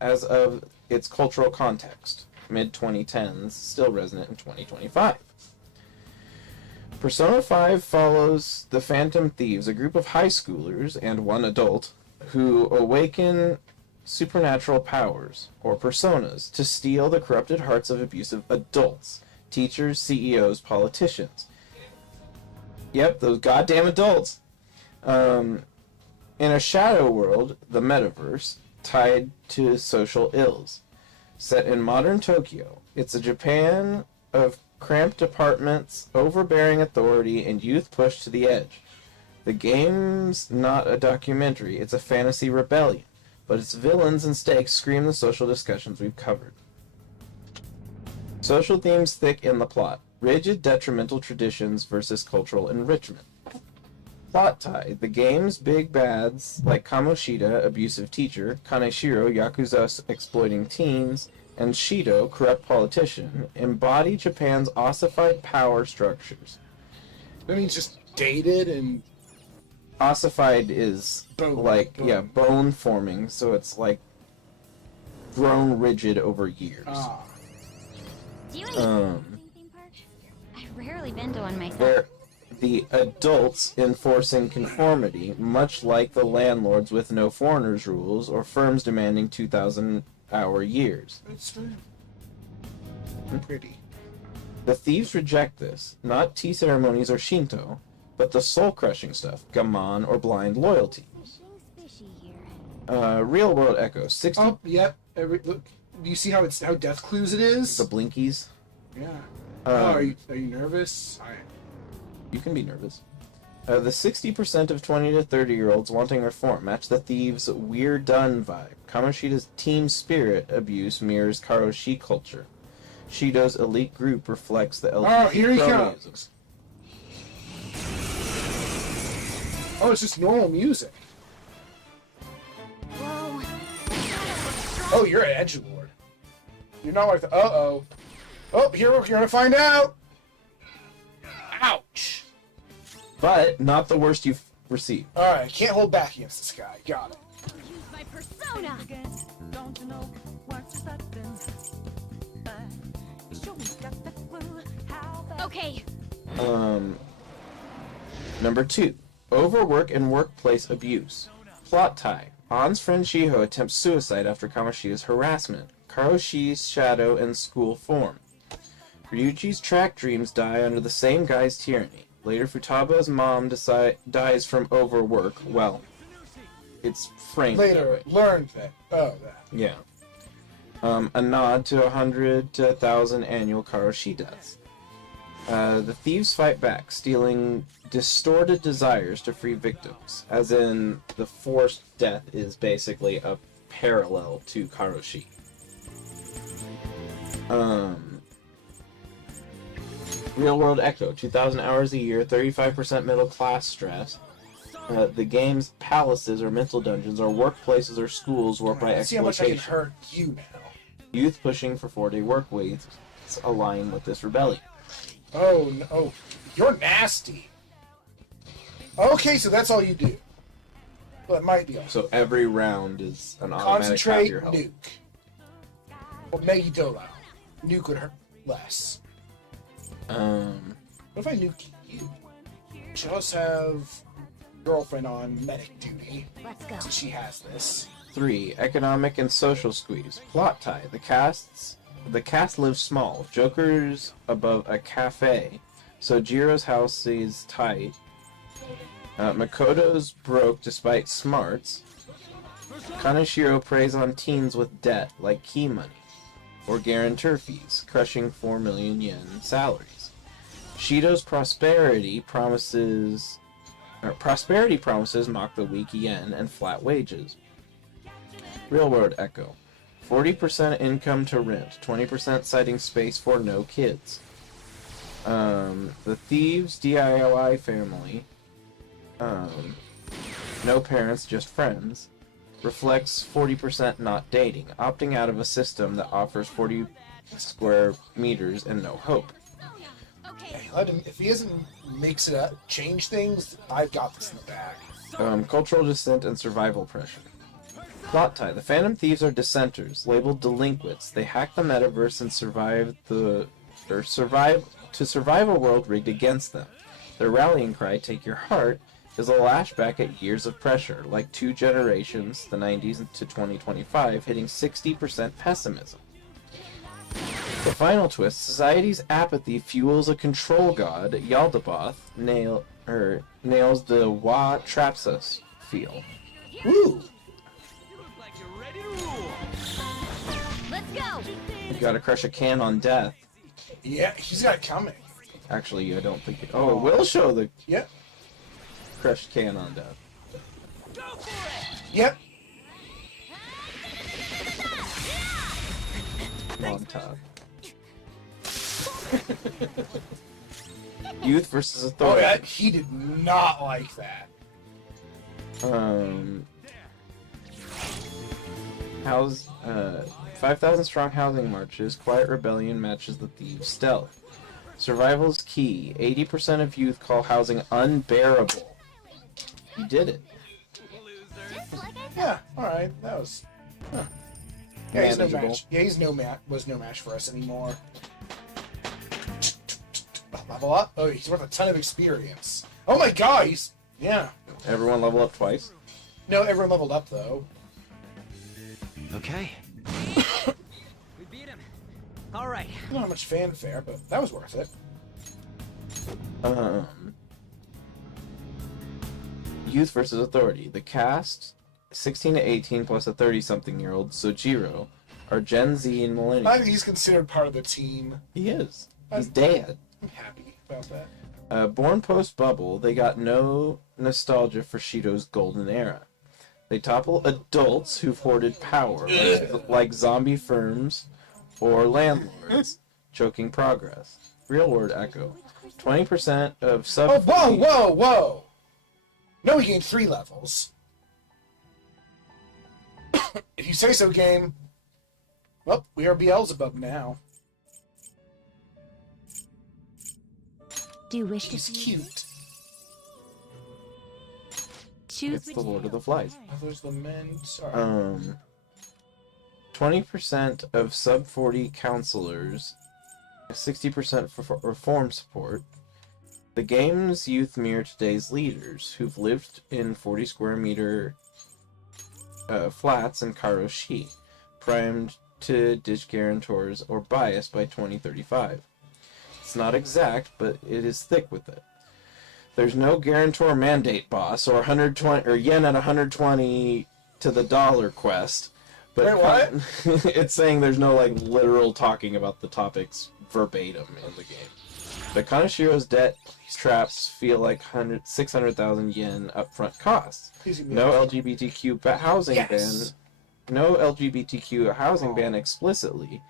as of its cultural context. Mid-2010s, still resonant in 2025. Persona 5 follows the Phantom Thieves, a group of high schoolers and one adult, who awaken supernatural powers, or personas, to steal the corrupted hearts of abusive adults, teachers, CEOs, politicians. Yep, those goddamn adults. In a shadow world, the metaverse, tied to social ills. Set in modern Tokyo, it's a Japan of cramped apartments, overbearing authority, and youth pushed to the edge. The game's not a documentary, it's a fantasy rebellion, but its villains and stakes scream the social discussions we've covered. Social themes thick in the plot. Rigid, detrimental traditions versus cultural enrichment. Plot tie. The game's big bads, like Kamoshida, abusive teacher, Kaneshiro, yakuza exploiting teens, and Shido, corrupt politician, embody Japan's ossified power structures. That means just dated and Ossified is bone forming, so it's like grown rigid over years. Do you enjoy theme park? I've rarely been to one myself. They're the adults enforcing conformity, much like the landlords with no foreigners rules or firms demanding 2,000-hour years. it's pretty. The thieves reject this, not tea ceremonies or Shinto, but the soul-crushing stuff, gammon or blind loyalty. Fishy here. Real world echo, 60... Oh, yep. Look, do you see how Death Clues it is? The blinkies. Yeah. Um, are you nervous? You can be nervous. The 60% of 20 to 30-year-olds wanting reform match the thieves' we're done vibe. Kamoshida's team spirit abuse mirrors Karoshi culture. Shido's elite group reflects the LGBT here he cronyism. comes. Oh, it's just normal music. Whoa. Oh, you're an edgelord. You're not like the uh-oh. Oh, here we're gonna find out. Ouch. But not the worst you've received. Alright, can't hold back against this guy. Got it. Use my persona. Okay, Number 2. Overwork and workplace abuse. Plot tie. An's friend Shiho attempts suicide after Kamoshida's harassment. Karoshi's shadow and school form. Ryuji's track dreams die under the same guy's tyranny. Later, Futaba's mom dies from overwork. Well, it's framed that Later, way. learned that. Oh, that. Yeah. A nod to 100 to 1,000 annual Karoshi deaths. The thieves fight back, stealing distorted desires to free victims. As in, the forced death is basically a parallel to Karoshi. Real World Echo, 2,000 hours a year, 35% middle class stress. The game's palaces or mental dungeons or workplaces or schools work by Let's see how much I can exploitation. hurt you now. Youth pushing for 4-day work weeks align with this rebellion. Oh, no. Oh, you're nasty. Okay, so that's all you do. Well, it might be all. So every round is an automatic half Concentrate, your health. nuke. Or Megi Dolau. Nuke would hurt less. What if I nuke you? She does have girlfriend on medic duty, let's go. so she has this. 3. Economic and social squeeze. Plot tie. The cast lives small. Joker's above a cafe, so Jiro's house is tight. Makoto's broke despite smarts. Kaneshiro preys on teens with debt, like key money, or guarantor fees, crushing 4 million yen salaries. Shido's prosperity promises mock the weak yen and flat wages. Real World Echo. 40% income to rent, 20% citing space for no kids. The Thieves DIY family, no parents, just friends, reflects 40% not dating, opting out of a system that offers 40 square meters and no hope. Hey, let him, if he doesn't mix it up, change things, I've got this in the bag. Cultural dissent and survival pressure. Plot tie. The Phantom Thieves are dissenters, labeled delinquents. They hack the metaverse and survive a world rigged against them. Their rallying cry, "Take your heart," is a lashback at years of pressure, like 2 generations, the 90s to 2025, hitting 60% pessimism. The final twist, society's apathy fuels a control god. Yaldabaoth nails the Wa Trapsus feel. Ooh. Let's go! You gotta crush a can on death. Yeah, he's got it coming. Actually, I don't think it... Oh, it will show the Yep. crushed can on death. Yep. On top. Youth versus Oh, authority. yeah, he did not like that. House 5,000 strong housing marches. Quiet rebellion matches the thieves' stealth. Survival's key. 80% of youth call housing unbearable. You did it. Yeah, alright, that was... Huh. Yeah, he's no Manageable. match. Yeah, he's was no match for us anymore. Level up? Oh, he's worth a ton of experience. Oh my god, he's... Yeah. Everyone level up twice. No, everyone leveled up, though. Okay. We beat him. All right. Not how much fanfare, but that was worth it. Youth versus authority. The cast, 16 to 18 plus a 30-something-year-old, Sojiro, are Gen Z and I millennials. think he's considered part of the team. He is. He's dead. I'm happy about that. Born post-bubble, they got no nostalgia for Shido's golden era. They topple adults who've hoarded power, like zombie firms or landlords, choking progress. Real word echo. 20% of sub... Oh, whoa, whoa, whoa! No, he gained 3 levels. If you say so, game. Well, we are Beelzebub now. Do you wish to He's see? cute. Choose It's which the Lord of the Flies. Oh, there's the men. Sorry. 20% of sub 40 counselors, 60% for reform support. The game's youth mirror today's leaders, who've lived in 40 square meter flats in Karoshi, primed to ditch guarantors or biased by 2035. It's not exact, but it is thick with it. There's no guarantor mandate boss or 120 or yen at 120 to the dollar quest. But Wait, what? It's saying there's no like literal talking about the topics verbatim in the game. But Kanashiro's debt traps feel like 600,000 yen upfront costs. Please give me No a- LGBTQ housing Yes! ban. No LGBTQ housing ban explicitly,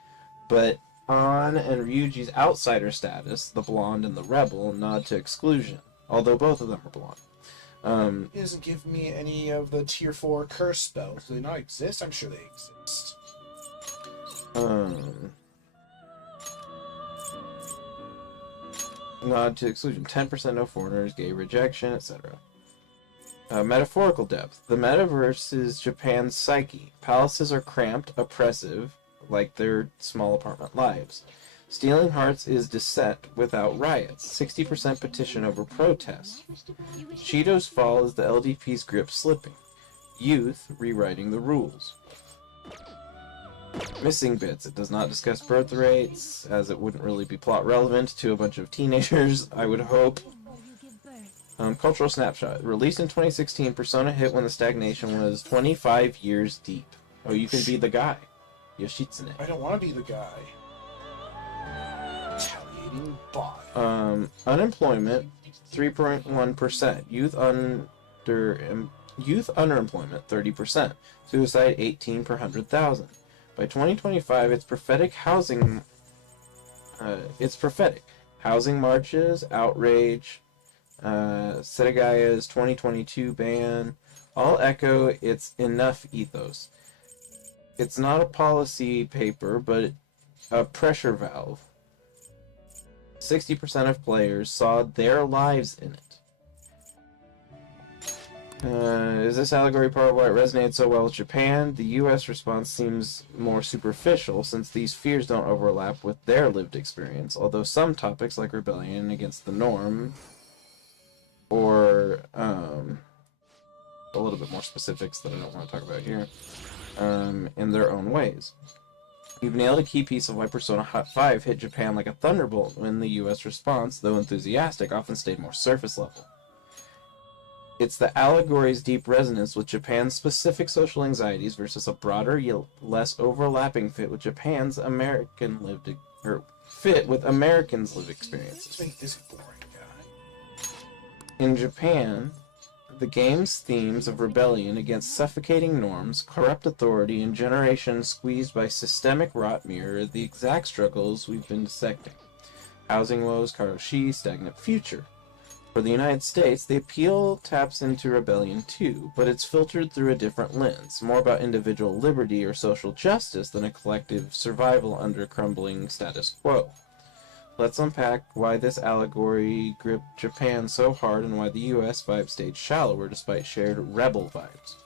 but An and Ryuji's outsider status, the blonde and the rebel, nod to exclusion. Although both of them are blonde. He doesn't give me any of the tier 4 curse spells. Do they not exist? I'm sure they exist. Nod to exclusion. 10% no foreigners, gay rejection, etc. Metaphorical depth. The metaverse is Japan's psyche. Palaces are cramped, oppressive, like their small apartment lives. Stealing hearts is dissent without riots. 60% petition over protest. Shido's fall is the LDP's grip slipping. Youth rewriting the rules. Missing bits. It does not discuss birth rates, as it wouldn't really be plot relevant to a bunch of teenagers, I would hope. Cultural snapshot. Released in 2016, Persona hit when the stagnation was 25 years deep. Oh, you can be the guy. Yoshitsune. I don't want to be the guy. Retaliating bot. Unemployment, 3.1%. Youth underemployment, 30%. Suicide, 18 per 100,000. By 2025, it's prophetic. Housing marches, outrage, Setagaya's 2022 ban, all echo its enough ethos. It's not a policy paper, but a pressure valve. 60% of players saw their lives in it. Is this allegory part of why it resonated so well with Japan? The U.S. response seems more superficial since these fears don't overlap with their lived experience, although some topics like rebellion against the norm or a little bit more specifics that I don't want to talk about here in their own ways. You've nailed a key piece of why Persona 5 hit Japan like a thunderbolt when the U.S. response, though enthusiastic, often stayed more surface level. It's the allegory's deep resonance with Japan's specific social anxieties versus a broader, yet less overlapping fit with Japan's American lived fit with Americans' lived experiences. Let's make this boring, guy. In Japan, the game's themes of rebellion against suffocating norms, corrupt authority, and generations squeezed by systemic rot mirror the exact struggles we've been dissecting. Housing woes, karoshi, stagnant future. For the United States, the appeal taps into rebellion too, but it's filtered through a different lens, more about individual liberty or social justice than a collective survival under crumbling status quo. Let's unpack why this allegory gripped Japan so hard and why the US vibe stayed shallower despite shared rebel vibes.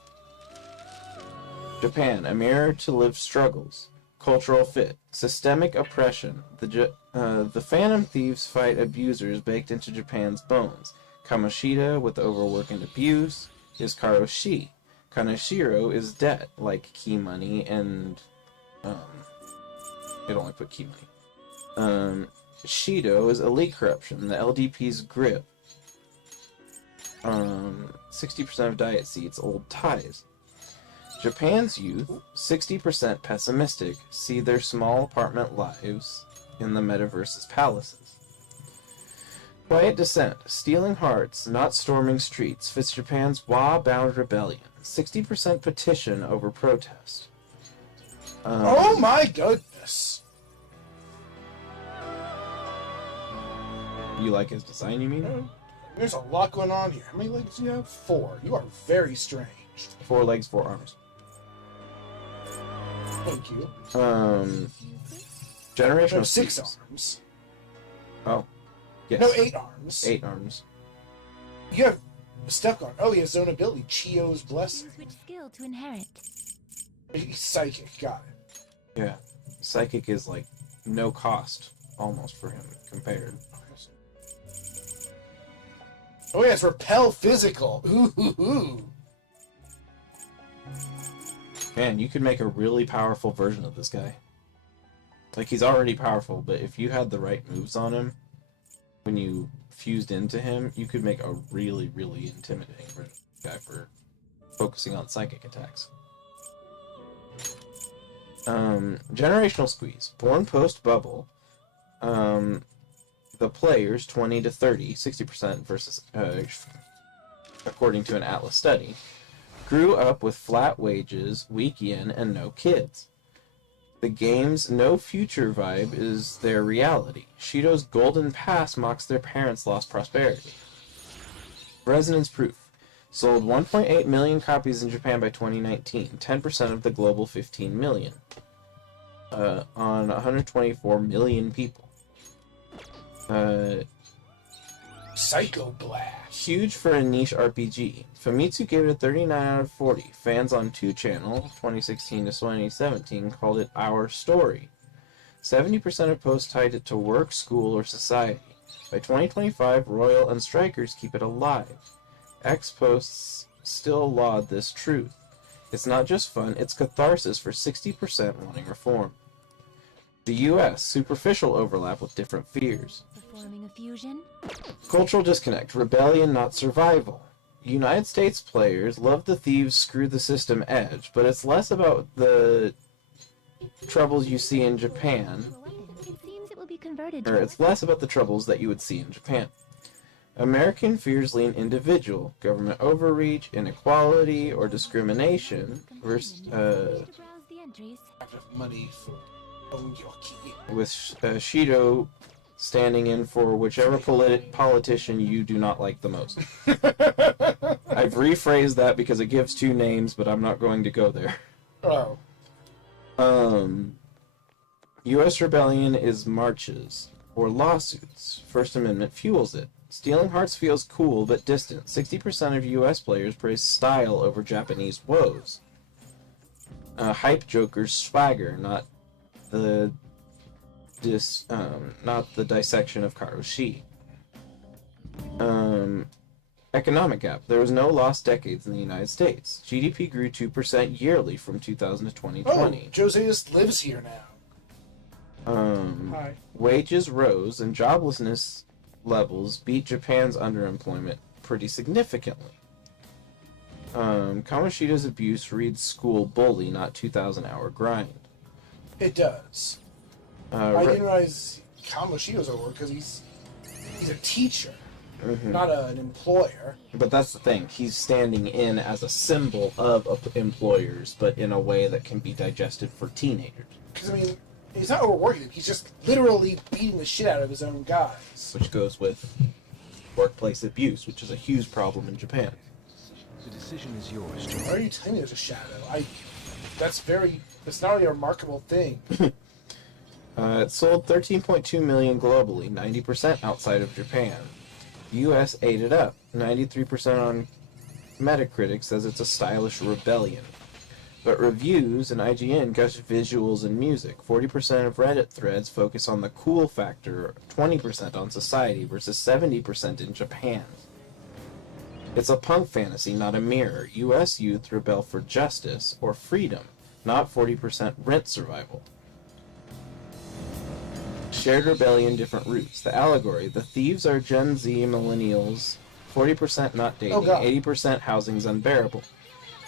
Japan, a mirror to lived struggles. Cultural fit. Systemic oppression. The Phantom Thieves fight abusers baked into Japan's bones. Kamoshida, with overwork and abuse, is karoshi. Kaneshiro is debt, like key money and... it only put key money. Shido is elite corruption, the LDP's grip. 60% of diet seats, old ties. Japan's youth, 60% pessimistic, see their small apartment lives in the metaverse's palaces. Quiet dissent, stealing hearts, not storming streets, fits Japan's Wa-bound rebellion. 60% petition over protest. Oh my goodness! You like his design, you mean? There's a lot going on here. How many legs do you have? 4. You are very strange. 4 legs, 4 arms. Thank you. Generational No, 6 Thieves. arms. Oh. Yes. No, 8 arms. 8 arms. You have stuck on. Oh, he has zone ability. Chio's Blessing. Choose which skill to inherit. He's psychic. Got it. Yeah. Psychic is like no cost almost for him compared. Oh, yeah, it's repel physical. Ooh. Man, you could make a really powerful version of this guy. Like, he's already powerful, but if you had the right moves on him, when you fused into him, you could make a really, really intimidating version of this guy for focusing on psychic attacks. Generational Squeeze. Born post-bubble, the players, 20 to 30, 60% versus, according to an Atlas study, grew up with flat wages, weak yen, and no kids. The game's no future vibe is their reality. Shido's golden past mocks their parents' lost prosperity. Resonance proof. Sold 1.8 million copies in Japan by 2019, 10% of the global 15 million. On 124 million people. Psycho Blast. Huge for a niche RPG. Famitsu gave it a 39 out of 40. Fans on 2channel, 2016 to 2017, called it Our Story. 70% of posts tied it to work, school, or society. By 2025, Royal and Strikers keep it alive. X-posts still laud this truth. It's not just fun, it's catharsis for 60% wanting reform. The US, superficial overlap with different fears. Performing a fusion? Cultural disconnect, rebellion, not survival. United States players love the thieves screw the system edge, but it's less about the troubles you see in Japan, It seems it will be converted or it's less about the troubles that you would see in Japan. American fears lean individual, government overreach, inequality, or discrimination, versus, To browse the entries. I have enough money for Onyoki. with Shido standing in for whichever politician you do not like the most. I've rephrased that because it gives 2 names, but I'm not going to go there. Oh. U.S. rebellion is marches or lawsuits. First Amendment fuels it. Stealing Hearts feels cool but distant. 60% of US players praise style over Japanese woes. Hype Joker's swagger, not the dissection of Karoshi. Economic gap. There was no lost decades in the United States. GDP grew 2% yearly from 2000 to 2020. Oh, Jose just lives here now. Hi. Wages rose and joblessness levels beat Japan's underemployment pretty significantly. Kamoshida's abuse reads school bully, not 2,000-hour grind. It does. I didn't realize Kamoshi was over because he's a teacher, not an employer. But that's the thing. He's standing in as a symbol of employers, but in a way that can be digested for teenagers. Because, I mean, he's not overworking them. He's just literally beating the shit out of his own guys. Which goes with workplace abuse, which is a huge problem in Japan. The decision is yours. Why are you telling me there's a shadow? That's not really a remarkable thing. It sold 13.2 million globally, 90% outside of Japan. US ate it up. 93% on Metacritic says it's a stylish rebellion. But reviews and IGN gush visuals and music. 40% of Reddit threads focus on the cool factor, 20% on society versus 70% in Japan. It's a punk fantasy, not a mirror. US youth rebel for justice or freedom, not 40% rent survival. Shared rebellion, different roots. The allegory. The thieves are Gen Z millennials. 40% not dating. 80% housing's unbearable.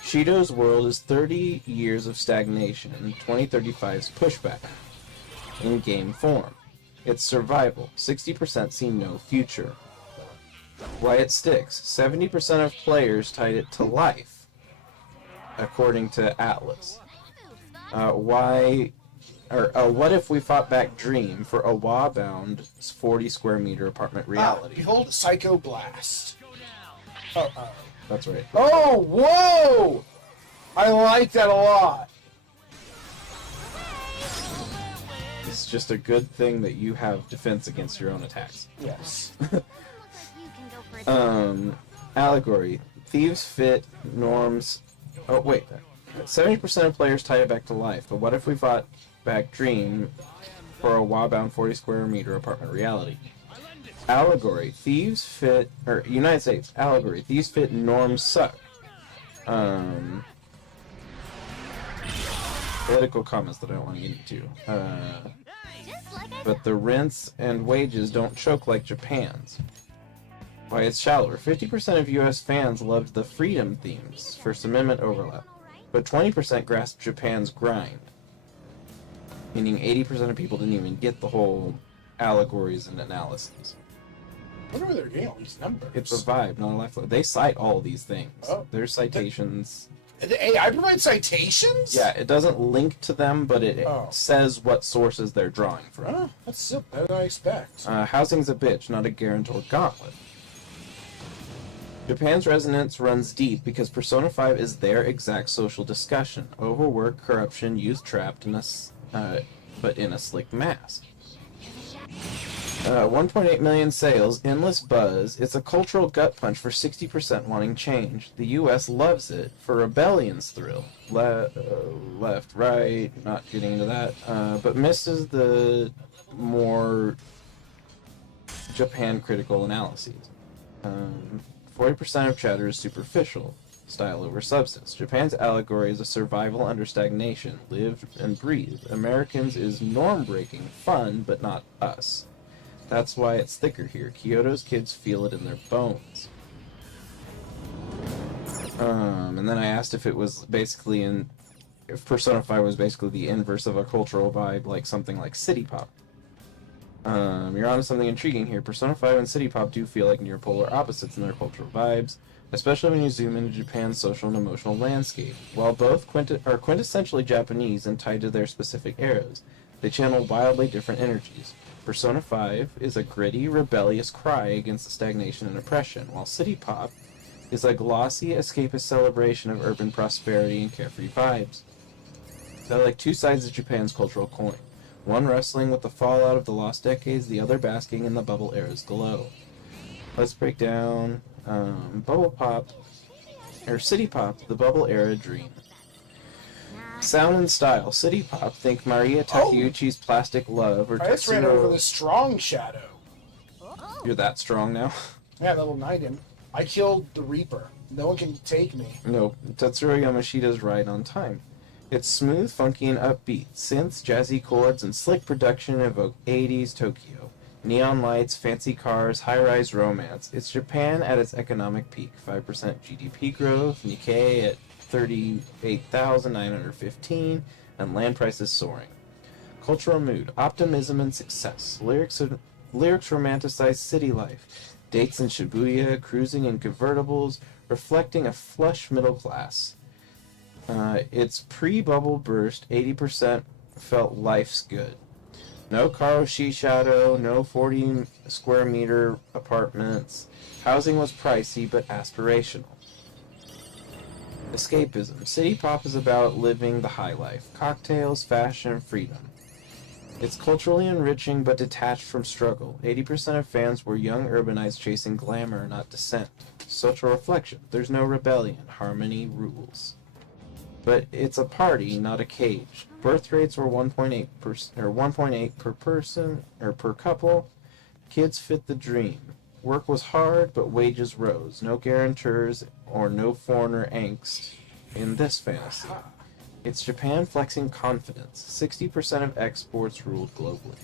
Shido's world is 30 years of stagnation. 2035's pushback. In game form. It's survival. 60% see no future. Why it sticks. 70% of players tied it to life, according to Atlas. What if we fought back Dream for a WA-bound 40 square meter apartment reality? Behold Psycho Blast. That's right. Oh, whoa! I like that a lot. It's just a good thing that you have defense against your own attacks. Yes. Allegory. Thieves fit norms. Oh, wait. 70% of players tie it back to life, but what if we fought back Dream for a WA-bound 40 square meter apartment reality? Allegory. Thieves fit... United States. Allegory. Thieves fit norms suck. Political comments that I don't want to get into. But the rents and wages don't choke like Japan's. Why it's shallower. 50% of US fans loved the freedom themes, First Amendment overlap, but 20% grasped Japan's grind. Meaning 80% of people didn't even get the whole allegories and analysis. I wonder where they're getting all these numbers. It's a vibe, not a life. They cite all these things. Oh. There's citations. The AI provide citations? Yeah, it doesn't link to them, but it says what sources they're drawing from. Oh, that's simple. Better than I expect. Housing's a bitch, not a guarantor gauntlet. Japan's resonance runs deep because Persona 5 is their exact social discussion. Overwork, corruption, youth trapped in but in a slick mask. 1.8 million sales, endless buzz. It's a cultural gut punch for 60% wanting change. The US loves it for rebellion's thrill. Left, right, not getting into that. But misses the more Japan critical analyses. 40% of chatter is superficial. Style over substance. Japan's allegory is a survival under stagnation. Live and breathe. Americans is norm-breaking, fun, but not us. That's why it's thicker here. Kyoto's kids feel it in their bones. And then I asked if it was basically if Persona 5 was basically the inverse of a cultural vibe, like something like City Pop. You're onto something intriguing here. Persona 5 and City Pop do feel like near polar opposites in their cultural vibes, especially when you zoom into Japan's social and emotional landscape. While both are quintessentially Japanese and tied to their specific eras, they channel wildly different energies. Persona 5 is a gritty, rebellious cry against the stagnation and oppression, while City Pop is a glossy, escapist celebration of urban prosperity and carefree vibes. They're like two sides of Japan's cultural coin. One wrestling with the fallout of the lost decades, the other basking in the bubble era's glow. Let's break down Bubble Pop, or City Pop, the Bubble Era Dream. Sound and style. City Pop, think Maria Takeuchi's Plastic Love or I just ran over Tetsuo. the strong shadow. You're that strong now? Yeah, level 9 him. I killed the Reaper. No one can take me. No, Tetsuro Yamashita's right on time. It's smooth, funky, and upbeat. Synths, jazzy chords, and slick production evoke 80s Tokyo. Neon lights, fancy cars, high-rise romance. It's Japan at its economic peak. 5% GDP growth, Nikkei at 38,915, and land prices soaring. Cultural mood, optimism and success. Lyrics romanticize city life. Dates in Shibuya, cruising in convertibles, reflecting a flush middle class. It's pre-bubble burst, 80% felt life's good. No Karoshi Shadow, no 40 square meter apartments. Housing was pricey but aspirational. Escapism. City Pop is about living the high life. Cocktails, fashion, freedom. It's culturally enriching but detached from struggle. 80% of fans were young urbanites chasing glamour, not dissent. Social reflection. There's no rebellion. Harmony rules. But it's a party, not a cage. Birth rates were 1.8 per person or per couple. Kids fit the dream. Work was hard, but wages rose. No guarantors or no foreigner angst in this fantasy. It's Japan flexing confidence. 60% of exports ruled globally.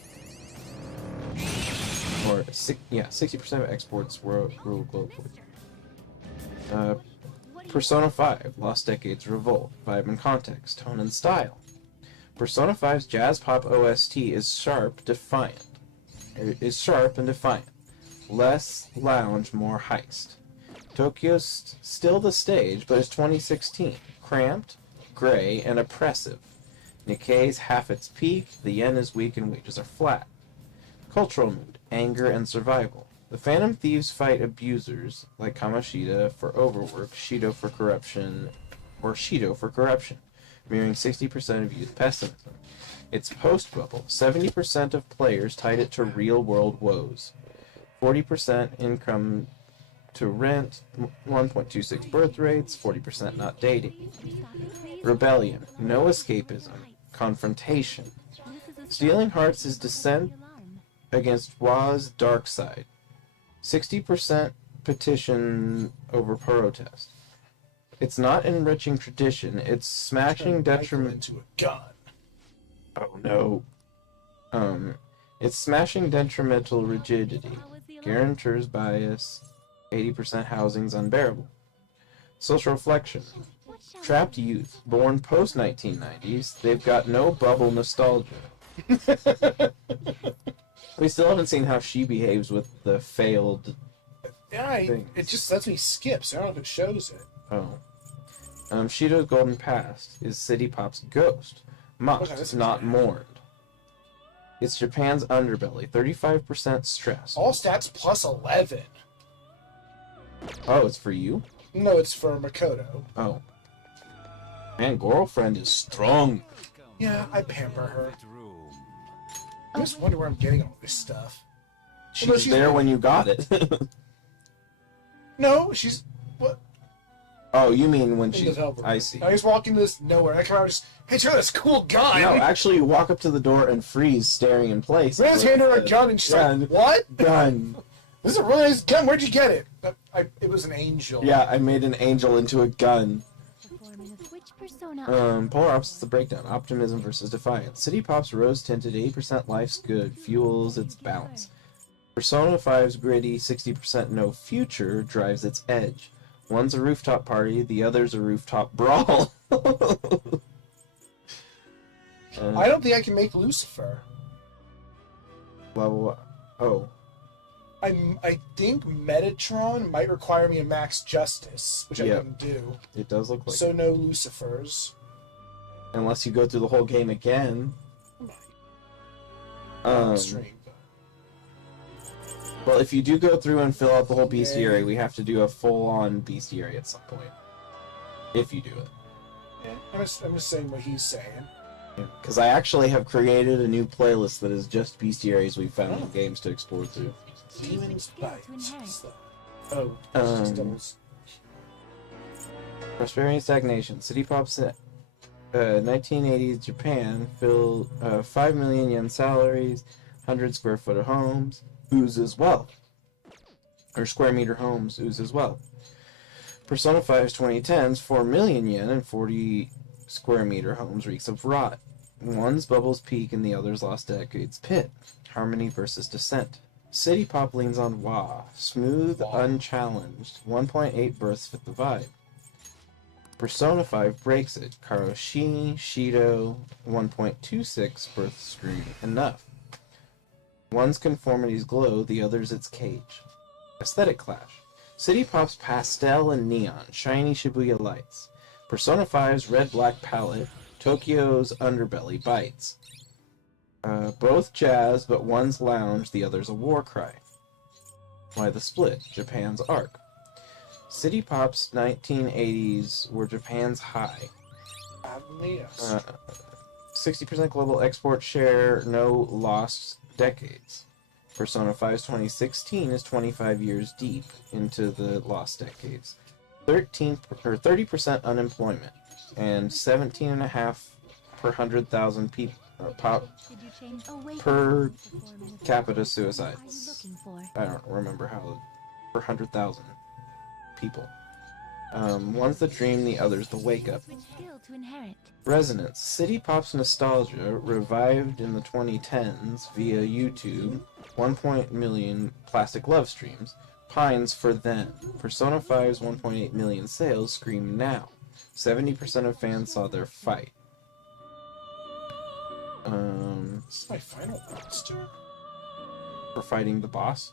60% of exports ruled globally. Persona 5, Lost Decades Revolt, vibe and context, tone and style. Persona 5's jazz pop OST is sharp and defiant. Less lounge, more heist. Tokyo's still the stage, but it's 2016. Cramped, gray, and oppressive. Nikkei's half its peak, the yen is weak and wages are flat. Cultural mood, anger and survival. The Phantom Thieves fight abusers like Kamoshida for overwork, Shido for corruption, mirroring 60% of youth pessimism. It's post-bubble. 70% of players tied it to real-world woes. 40% income to rent, 1.26 birth rates, 40% not dating. Rebellion, no escapism, confrontation. Stealing Hearts is dissent against Wa's dark side. 60% petition over protest. It's not enriching tradition, it's smashing detriment to a gun. Oh no. It's smashing detrimental rigidity. Guarantors bias. 80% housing's unbearable. Social reflection. Trapped youth, born post-1990s, they've got no bubble nostalgia. We still haven't seen how she behaves with the failed things. It just lets me skip, so I don't know if it shows it. Oh. Shido's Golden Past is City Pop's ghost. Mocked, not mourned. It's Japan's underbelly, 35% stress. All stats plus 11. Oh, it's for you? No, it's for Makoto. Oh. Man, girlfriend is strong. Yeah, I pamper her. I just wonder where I'm getting all this stuff. She's there when you got it. No, she's... What? Oh, you mean when In she... developer. I see. I just walk into this nowhere. I come out and just, hey, check out this cool gun. No, actually, you walk up to the door and freeze, staring in place. I just hand her a gun and she's like, what? Gun. This is a really nice gun. Where'd you get it? It was an angel. Yeah, I made an angel into a gun. Polar opposites the breakdown. Optimism versus defiance. City Pop's rose-tinted 80% life's good fuels its balance. Persona 5's gritty 60% no future drives its edge. One's a rooftop party, the other's a rooftop brawl. I don't think I can make Lucifer. Level... Oh. I think Metatron might require me a max justice, which I didn't do. It does look like So it. no Lucifers. Unless you go through the whole game again. Extreme. Well, if you do go through and fill out the whole bestiary, we have to do a full-on bestiary at some point. If you do it. Yeah, I'm just saying what he's saying. Because I actually have created a new playlist that is just bestiaries we found in games to explore through. Demon's Bite. So- Oh, Um, just doubles. Prosperity and stagnation. City Pop's 1980s Japan fill 5 million yen salaries, 100 square foot of homes, oozes wealth. Or square meter homes oozes wealth. Persona 5's 2010s 4 million yen and 40 square meter homes reeks of rot. One's bubbles peak and the other's lost decades pit. Harmony versus dissent. City Pop leans on Wah. Smooth, unchallenged. 1.8 births fit the vibe. Persona 5 breaks it. Karoshi, Shido, 1.26 birth screen. Enough. One's conformities glow, the other's its cage. Aesthetic clash. City Pop's pastel and neon, shiny Shibuya lights. Persona 5's red-black palette, Tokyo's underbelly bites. Both jazz, but one's lounge, the other's a war cry. Why the split? Japan's arc. City Pop's 1980s were Japan's high. 60% global export share, no lost decades. Persona 5's 2016 is 25 years deep into the lost decades. 30% unemployment and 17.5 per 100,000 people per capita suicides. I don't remember how per 100,000 people. One's the dream, the other's the wake up. Resonance. City Pop's nostalgia revived in the 2010s via YouTube. 1 million classic love streams. Pines for then. Persona 5's 1.8 million sales scream now. 70% of fans saw their fight. This is my final monster? For fighting the boss.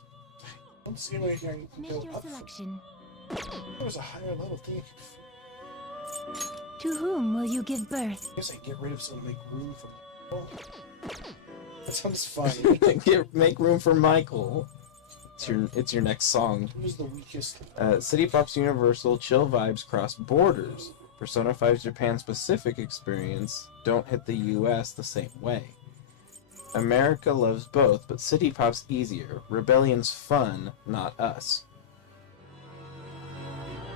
Don't see where you can Make go your up. selection. There was a higher level thing. To whom will you give birth? I guess I can get rid of some to make room for. Oh. That sounds funny. Make room for Michael. It's your next song. Who's the weakest? City Pop's universal chill vibes cross borders. Persona 5's Japan-specific experience don't hit the US the same way. America loves both, but City Pop's easier. Rebellion's fun, not us.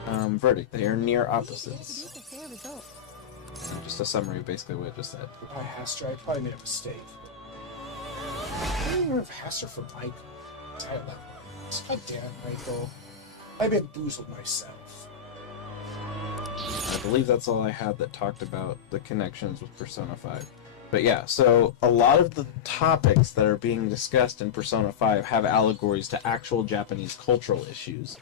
Verdict. They are near opposites. Just a summary of basically what I just said. Goodbye, Haster. I probably made a mistake. I don't even remember Haster for Michael. I love him. God damn it, Michael. I bamboozled myself. I believe that's all I had that talked about the connections with Persona 5. But yeah, so a lot of the topics that are being discussed in Persona 5 have allegories to actual Japanese cultural issues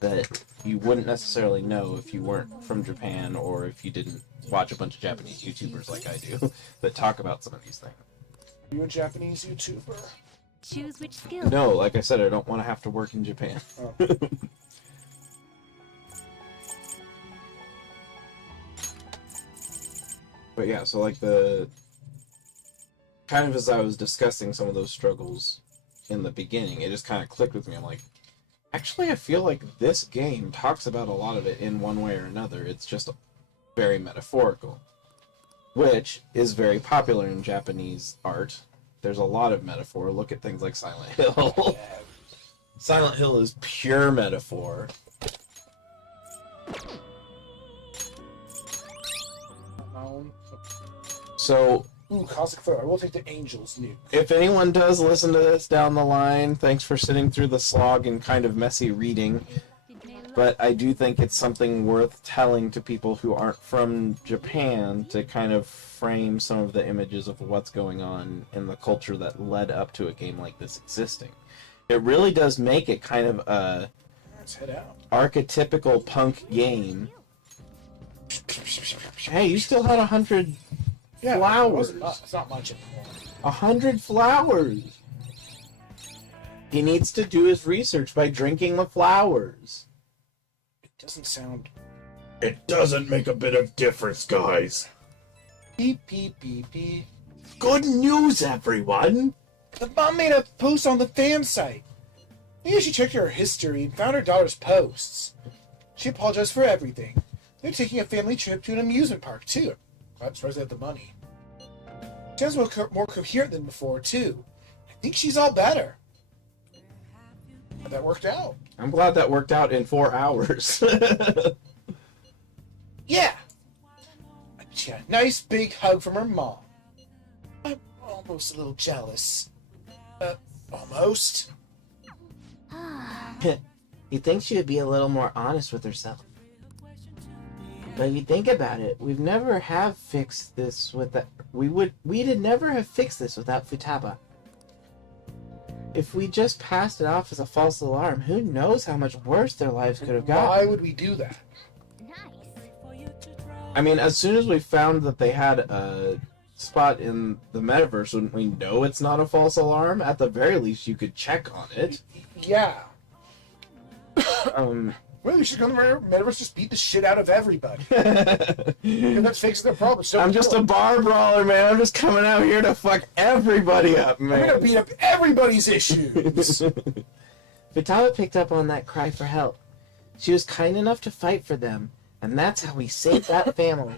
that you wouldn't necessarily know if you weren't from Japan or if you didn't watch a bunch of Japanese YouTubers like I do that talk about some of these things. Are you a Japanese YouTuber? Choose which skill. No, like I said, I don't want to have to work in Japan. Oh. But yeah, so like the kind of as I was discussing some of those struggles in the beginning, it just kind of clicked with me. I'm like, actually, I feel like this game talks about a lot of it in one way or another. It's just very metaphorical, which is very popular in Japanese art. There's a lot of metaphor. Look at things like Silent Hill. Silent Hill is pure metaphor. So, Ooh, Cosmic Flare. I will take the Angel's nuke. if anyone does listen to this down the line, thanks for sitting through the slog and kind of messy reading. But I do think it's something worth telling to people who aren't from Japan to kind of frame some of the images of what's going on in the culture that led up to a game like this existing. It really does make it kind of a Let's head out. archetypical punk game. Hey, you still had 100 Yeah, flowers. It's not much anymore. 100 flowers. He needs to do his research by drinking the flowers. It doesn't sound. It doesn't make a bit of difference, guys. Beep, beep, beep, beep. Good news, everyone! The mom made a post on the fan site. Maybe she checked her history and found her daughter's posts. She apologized for everything. They're taking a family trip to an amusement park, too. I'm surprised they have the money. She sounds more coherent than before, too. I think she's all better. that worked out. I'm glad that worked out in 4 hours. Yeah. She got a nice big hug from her mom. I'm almost a little jealous. Almost. You'd think she would be a little more honest with herself. But if you think about it, we've never have fixed this with that. We'd never have fixed this without Futaba. If we just passed it off as a false alarm, who knows how much worse their lives could have gotten. Why would we do that? I mean, as soon as we found that they had a spot in the metaverse, wouldn't we know it's not a false alarm? At the very least, you could check on it. Yeah. Well, you should go to the metaverse, just beat the shit out of everybody. And that's fixing their problem. So I'm just a bar brawler, man. I'm just coming out here to fuck everybody up, man. I'm gonna beat up everybody's issues. Futaba picked up on that cry for help. She was kind enough to fight for them, and that's how we saved that family.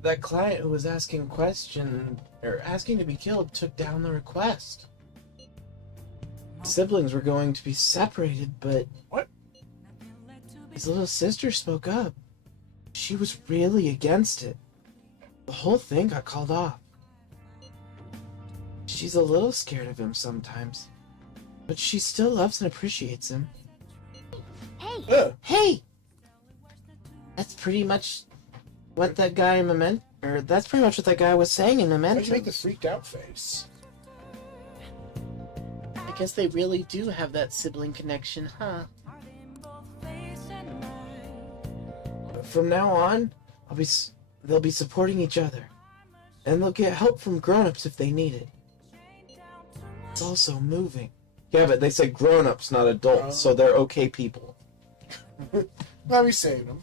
That client who was asking to be killed took down the request. Siblings were going to be separated, but What? his little sister spoke up. She was really against it. The whole thing got called off. She's a little scared of him sometimes, but she still loves and appreciates him. Hey, Hey! That's pretty much what that guy in that's pretty much what that guy was saying in Why'd you make the Memento. freaked out face? I guess they really do have that sibling connection, huh? From now on, they'll be supporting each other, and they'll get help from grown-ups if they need it. It's also moving. Yeah, but they said grown-ups, not adults, so they're okay people. Let me save them.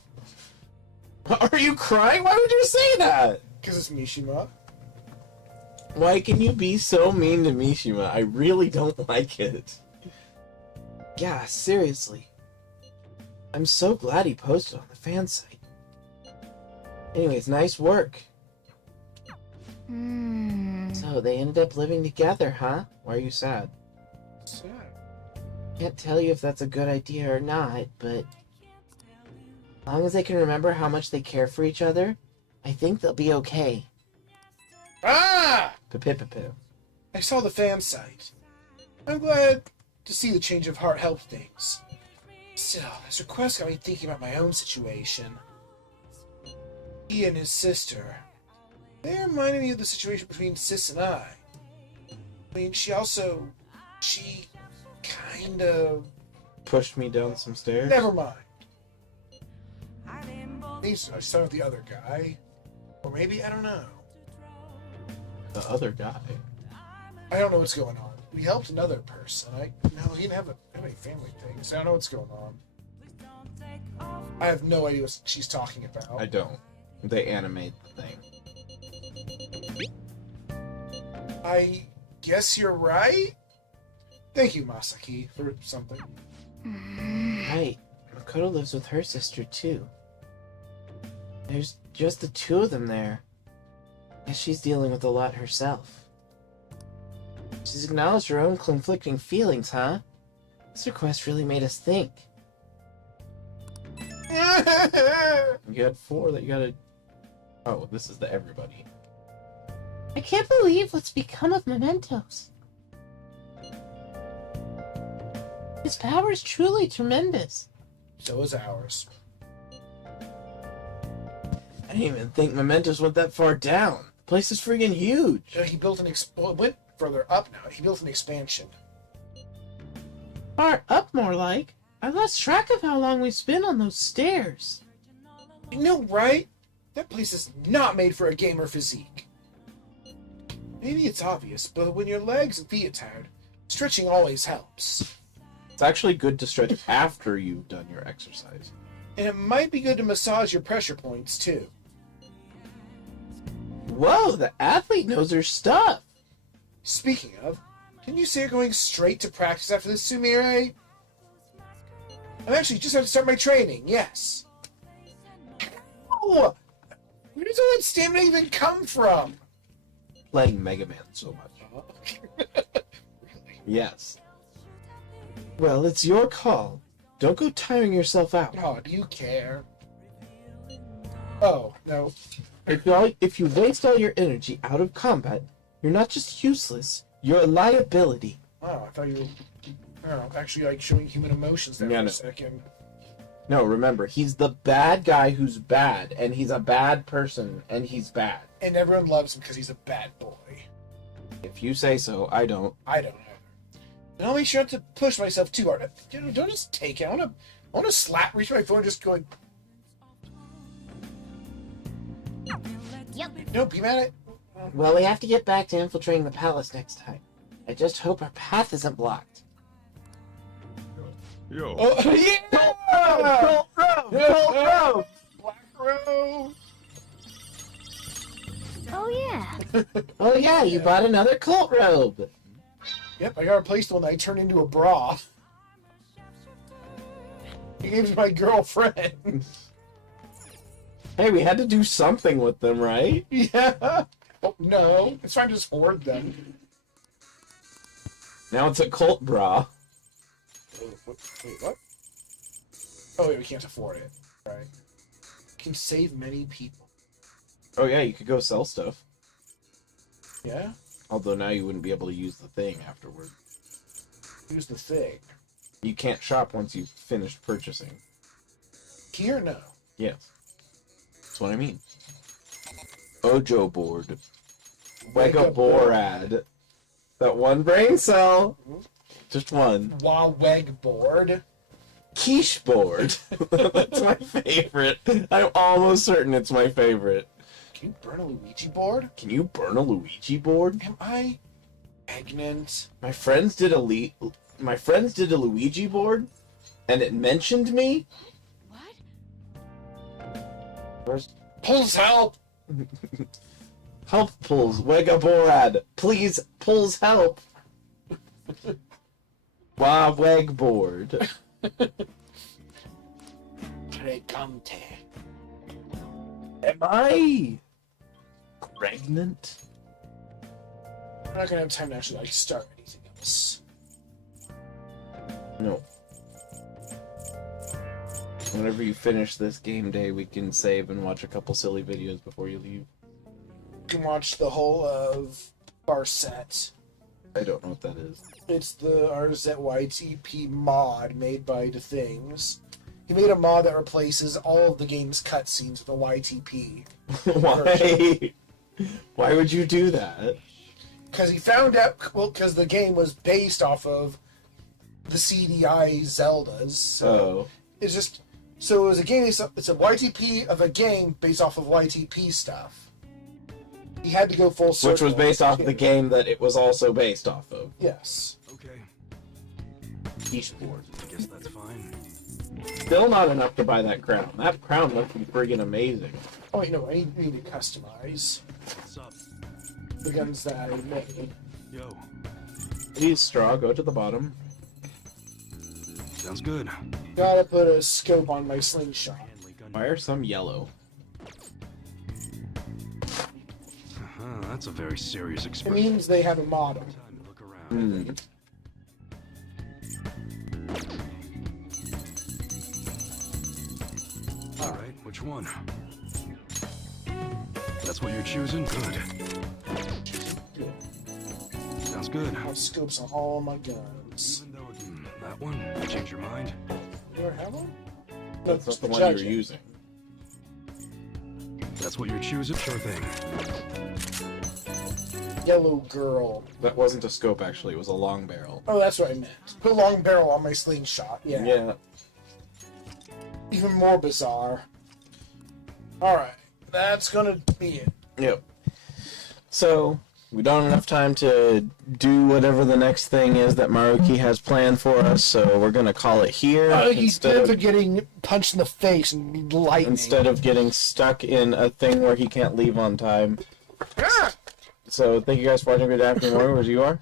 Are you crying? Why would you say that? Because it's Mishima. Why can you be so mean to Mishima? I really don't like it. Yeah, seriously. I'm so glad he posted on the fan site. Anyways, nice work. So they ended up living together, huh? Why are you sad? Sad. Can't tell you if that's a good idea or not, but as long as they can remember how much they care for each other, I think they'll be okay. Ah! Pipipipip. I saw the fan site. I'm glad to see the change of heart helped things. Still, this request got me thinking about my own situation. He and his sister. They reminded me of the situation between Sis and I. I mean, she kind of... Pushed me down some stairs. Never mind. Maybe I saw the other guy. Or maybe, I don't know. The other guy. I don't know what's going on. We helped another person. No, he didn't have any family things. I don't know what's going on. I have no idea what she's talking about. I don't. They animate the thing. I guess you're right? Thank you, Masaki, for something. Right. Makoto lives with her sister, too. There's just the two of them there. Guess she's dealing with a lot herself. She's acknowledged her own conflicting feelings, huh? This request really made us think. You had 4 that you gotta... Oh, this is the everybody. I can't believe what's become of Mementos. His power is truly tremendous. So is ours. I didn't even think Mementos went that far down. The place is friggin' huge. He built went further up now. He built an expansion. Far up, more like. I lost track of how long we've spent on those stairs. You know, right? That place is not made for a gamer physique. Maybe it's obvious, but when your legs and feet are tired, stretching always helps. It's actually good to stretch after you've done your exercise. And it might be good to massage your pressure points, too. Whoa, the athlete knows her stuff. Speaking of, didn't you say you're going straight to practice after this, Sumire? I'm actually just about to start my training, yes. Oh! Where does all that stamina even come from? Playing Mega Man so much. Yes. Well, it's your call. Don't go tiring yourself out. Oh, do you care? Oh, no. If you waste all your energy out of combat, you're not just useless, you're a liability. Oh, I thought you were, I don't know, actually like showing human emotions there Yeah, for no. a second. No, remember, he's the bad guy who's bad, and he's a bad person, and he's bad. And everyone loves him because he's a bad boy. If you say so, I don't. I don't either. And I'll make sure not to push myself too hard. You know, don't just take it. I want to reach my phone and just go like, Yep. no, be mad at. Well, we have to get back to infiltrating the palace next time. I just hope our path isn't blocked. Yo. Oh, yeah! Colt Road! Black Road! Oh, yeah. Oh yeah, you bought another Colt robe. Yep, I got replaced the one that I turned into a bra. He gave it to my girlfriend. Hey, we had to do something with them, right? Yeah. Oh, no. It's fine to just hoard them. Now it's a Colt bra. Wait, what? Oh, wait, we can't afford it. Right. Can save many people. Oh yeah, you could go sell stuff. Yeah? Although now you wouldn't be able to use the thing afterward. Here's the thing. You can't shop once you've finished purchasing. Here, no. Yes. That's what I mean. Ojo board. Wegaborad. That one brain cell. Just one. Waweg board. Quiche board. That's my favorite. I'm almost certain it's my favorite. Can you burn a Luigi board? Can you burn a Luigi board? Am I pregnant? My friends did a Luigi board, and it mentioned me. What? Pulls help! Help pulls Wegaborad. Please pulls help. Waweg board. Pregante. Am I pregnant? We're not gonna have time to actually like start anything else. No. Whenever you finish this game day, we can save and watch a couple silly videos before you leave. You can watch the whole of Barset. I don't know what that is. It's the RZYTP mod made by The Things. He made a mod that replaces all of the game's cutscenes with a YTP. Why? Why would you do that? Because he found out, well, because the game was based off of the CDI Zeldas. So Oh. it's just, so it was a game, it's a YTP of a game based off of YTP stuff. He had to go full circle. Which was based off the game that it was also based off of. Yes. Okay, Quiche board. I guess that's fine. Still not enough to buy that crown. That crown looks friggin' amazing. Oh wait, no, I need to customize What's up? the guns that I made. Yo. These straw go to the bottom. Sounds good. Gotta put a scope on my slingshot. Why are some yellow? That's a very serious It expression. means they have a model. Time to look around. Hmm. All right, which one? That's what you're choosing? Good. Sounds good. I have scopes on all my guns. Even though that one, you change your mind? Do I have one? That's just not the the one you were judging. using. That's what you're choosing? Sure thing. Yellow girl. That wasn't a scope, actually. It was a long barrel. Oh, that's what I meant. Put long barrel on my slingshot. Yeah. Yeah. Even more bizarre. Alright. That's gonna be it. Yep. So, we don't have enough time to do whatever the next thing is that Maruki has planned for us, so we're gonna call it here He's dead for getting punched in the face and lightning. instead of getting stuck in a thing where he can't leave on time. Ah! So, thank you guys for watching Good Afternoon, wherever you are.